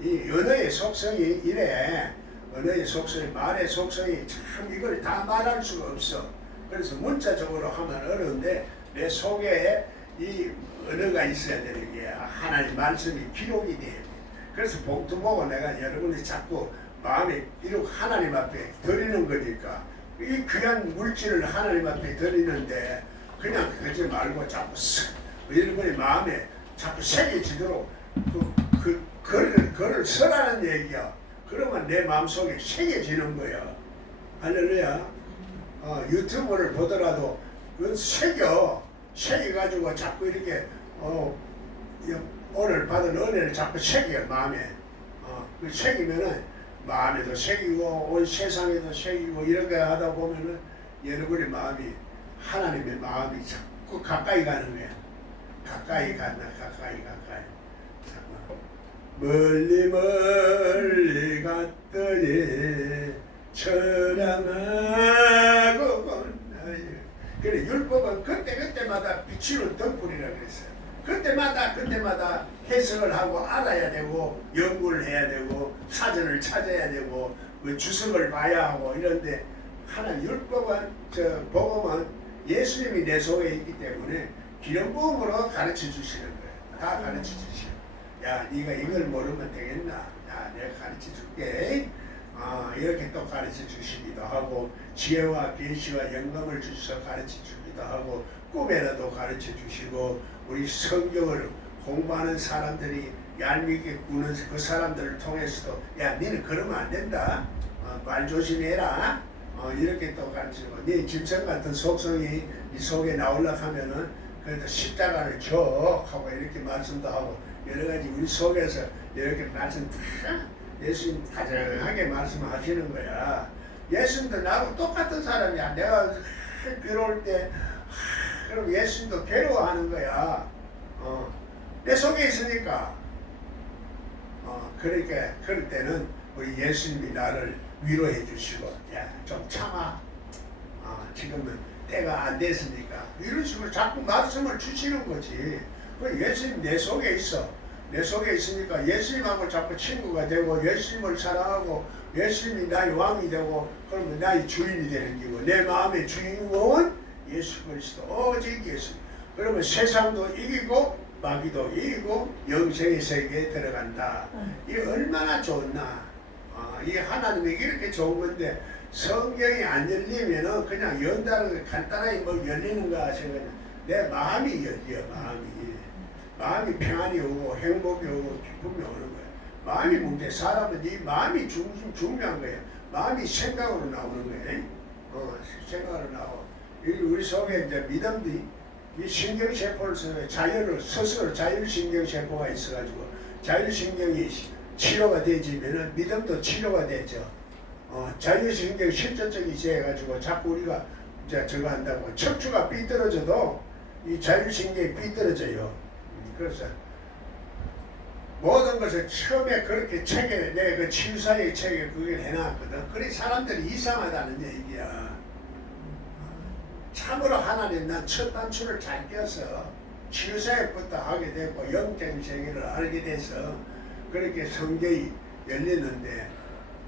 이 언어의 속성이 이래. 언어의 속성이 말의 속성이 참 이걸 다 말할 수가 없어. 그래서 문자적으로 하면 어려운데 내 속에 이 언어가 있어야 되는 거야. 하나님 말씀이 기록이 돼야 돼. 그래서 복도 보고 내가 여러분이 자꾸 마음에 이렇게 하나님 앞에 드리는 거니까 이 귀한 물질을 하나님 앞에 드리는데 그냥 그러지 말고 자꾸 여러분의 마음에 자꾸 새겨지도록 글을 써라는 얘기야. 그러면 내 마음속에 새겨지는 거야. 할렐루야. 유튜브를 보더라도 그 새겨가지고 자꾸 이렇게 오늘 받은 은혜를 자꾸 새겨 마음에. 그 새기면은 마음에도 새기고 온 세상에도 새기고 이렇게 하다 보면은 여러분의 마음이 하나님의 마음이 자꾸 가까이 가는 거야. 가까이 간다. 가까이. 멀리 갔더니 처량하고 건너요. 그래 율법은 그때마다 치는 덕분이라 그랬어요. 그때마다 해석을 하고 알아야 되고 연구를 해야 되고 사전을 찾아야 되고 그 주석을 봐야 하고 이런데 하나님 율법은 복음은 예수님이 내 속에 있기 때문에 기름부음으로 가르쳐 주시는 거예요. 다 가르쳐 주시고 야 네가 이걸 모르면 되겠나? 야 내가 가르쳐 줄게. 이렇게 또 가르쳐 주시기도 하고 지혜와 계시와 영감을 주셔서 가르쳐 주기도 하고 꿈에라도 가르쳐 주시고 우리 성경을 공부하는 사람들이 얄밉게 구는 그 사람들을 통해서도 야 너는 그러면 안 된다. 말 조심해라. 이렇게 또 가르치고 네 짐승 같은 속성이 네 속에 나오려고 하면은 그래도 십자가를 줘 하고 이렇게 말씀도 하고 여러 가지 우리 속에서 이렇게 말씀 예수님 다정하게 말씀하시는 거야. 예수님도 나하고 똑같은 사람이야. 내가 괴로울 때 그럼 예수님도 괴로워하는 거야. 내 속에 있으니까. 그러니까 그럴 때는 우리 예수님이 나를 위로해 주시고 야 좀 참아. 지금은 때가 안 됐으니까 이런 식으로 자꾸 말씀을 주시는 거지. 그 예수님 내 속에 있어. 내 속에 있으니까 예수님하고 자꾸 친구가 되고 예수님을 사랑하고 예수님이 나의 왕이 되고 그러면 나의 주인이 되는 거고 내 마음의 주인공은 예수 그리스도 오직 예수. 그러면 세상도 이기고 마귀도 이기고 영생의 세계에 들어간다. 이게 얼마나 좋나. 이게 하나님이 이렇게 좋은 건데 성경이 안 열리면은 그냥 연다는 게 간단하게 뭐 열리는가 생각해. 내 마음이 열려. 마음이 평안이 오고 행복이 오고 기쁨이 오는 거야. 마음이 문제. 사람은 이 마음이 중요한 거야. 마음이 생각으로 나오는 거야. 생각으로 나오고. 우리 속에 이제 믿음이 이 신경세포를 스스로 자율신경세포가 있어가지고 자율신경이 치료가 되지면은 믿음도 치료가 되죠. 자율신경 실전적이 있어가지고 자꾸 우리가 이제 저거 한다고 척추가 삐뚤어져도 이 자율신경이 삐뚤어져요. 그래서 모든 것을 처음에 그렇게 책에 내 그 치유사의 책에 그걸 해놨거든. 그래 사람들이 이상하다는 얘기야. 참으로 하나님 난 첫 단추를 잘 껴서 치유사역부터 하게 되고 영적인 세계를 알게 돼서 그렇게 성경이 열리는데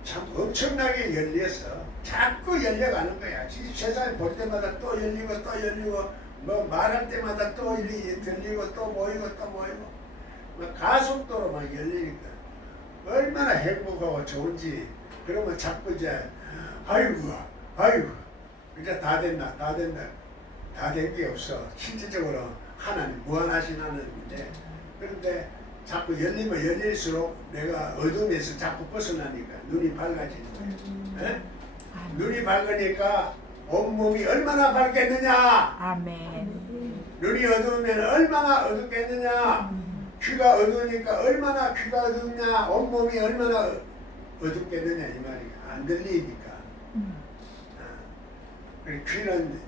참 엄청나게 열려서 자꾸 열려가는 거야. 세상에 볼 때마다 또 열리고 또 열리고 뭐 말할 때마다 또 이리 들리고 또 모이고 뭐 가속도로 막 열리니까 얼마나 행복하고 좋은지. 그러면 자꾸 이제 아이고 이제 다 됐나 다 된 게 없어. 실질적으로 하나님 무한하신 하나님인데 그런데 자꾸 열리면 열릴수록 내가 어둠에서 자꾸 벗어나니까 눈이 밝아지는 거예요. 눈이 밝으니까 온몸이 얼마나 밝겠느냐. 아멘. 눈이 어두우면 얼마나 어둡겠느냐. 귀가 어두우니까 얼마나 귀가 어둡냐. 온몸이 얼마나 어둡겠느냐 이 말이야. 안 들리니까. 귀는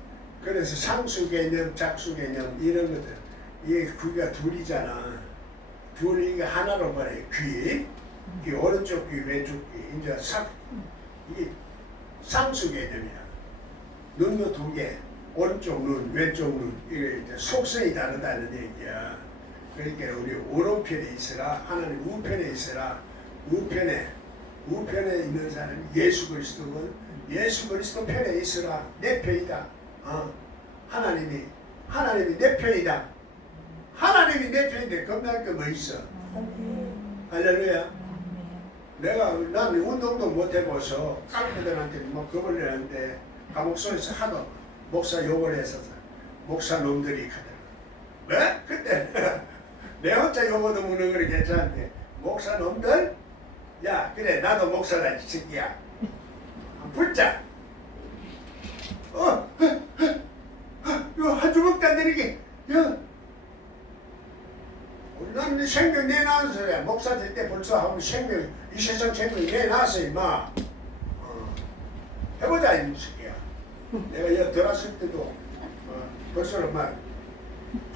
그래서 상수 개념, 작수 개념 이런 것들 이게 귀가 둘이잖아. 둘이 이게 하나로 말해. 귀 오른쪽 귀, 왼쪽 귀. 이제 이게 상수 개념이야. 눈도 두 개, 오른쪽 눈, 왼쪽 눈, 이게 이제 속성이 다르다는 얘기야. 그러니까 우리 오른편에 있으라, 하나님 우편에 있으라. 우편에 있는 사람이 예수 그리스도는 예수 그리스도 편에 있으라. 내 편이다. 하나님이 내 편이다. 하나님이 내 편인데 겁날 게 뭐 있어? 할렐루야. 나는 운동도 못 해봐서 깡패들한테 뭐 겁을 내는데 감옥소에서 하도 목사 욕을 했어서 목사 놈들이 가더라고. 왜? 그때 내 혼자 욕어도 무는 거리 괜찮은데 목사 놈들? 야 그래 나도 목사다 이 새끼야. 붙자. 이거 한 주먹 다 내리게. 나는 생명 내놔서 그래. 목사 될 때 벌써 하면 생명 이 세상 생명 내놔서 임마. 해보자 이 새끼야. 내가 여기 들어왔을 때도 벌써 막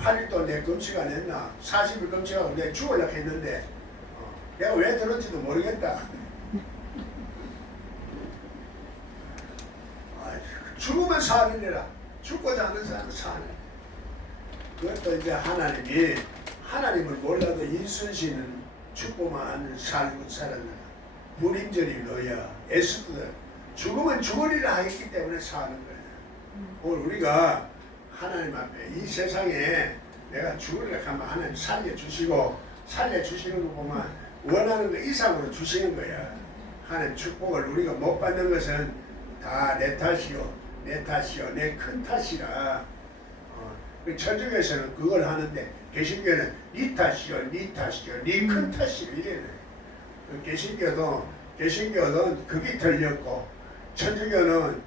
8일 동안 내 금식 안 했나 40일 금식하고 내가 죽으려고 했는데 내가 왜 들었는지도 모르겠다. 죽으면 살이라. 죽고자 하는 사람은 살이. 그것도 이제 하나님을 몰라도 인순씨는 죽고만 살고 살았나. 불임절이 너야. 에스더도 죽으면 죽으리라 했기 때문에 사는 거야. 오늘 우리가 하나님 앞에 이 세상에 내가 죽으리라 하면 하나님 살려주시고 살려주시는 거 보면 원하는 거 이상으로 주시는 거야. 하나님 축복을 우리가 못 받는 것은 다 내 탓이요 내 큰 탓이라. 천주교에서는 그걸 하는데 개신교는 네 탓이요 네 큰 탓이요 이래요. 개신교는 그게 틀렸고 천주교는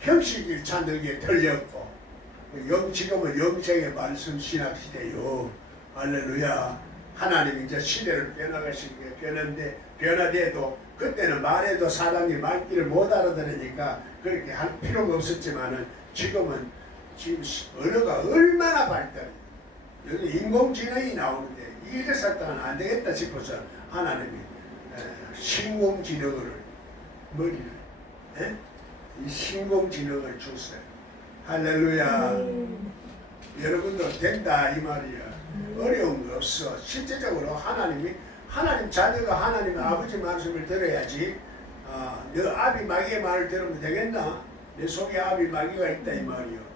형식을 찾는 게 틀렸고 지금은 영적의 말씀 신학 시대요. 할렐루야. 하나님이 이제 시대를 변화가시는 게 변화돼도 그때는 말해도 사람이 말귀를 못 알아들으니까 그렇게 할 필요가 없었지만은 지금 언어가 얼마나 발달해. 여기 인공지능이 나오는데 이래서는 안 되겠다 싶어서 하나님이 신공지능을 머리를 이 신공지능을 줬어요. 할렐루야. 여러분도 된다 이 말이야. 어려운 거 없어. 실제적으로 하나님 자녀가 하나님 아버지 말씀을 들어야지. 너 아비 마귀의 말을 들으면 되겠나? 내 속에 아비 마귀가 있다 이 말이요.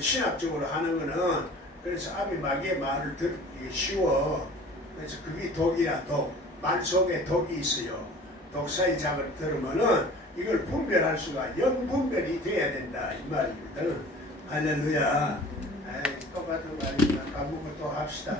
신학적으로 하는 거는 그래서 아비 마귀의 말을 듣기 쉬워. 그래서 그게 독이야 독. 말 속에 독이 있어요. 독사의 작을 들으면은 이걸 분별할 수가 영분별이 돼야 된다 이 말입니다. 할렐루야. 똑같은 말입니다. 밥 먹고 또 합시다.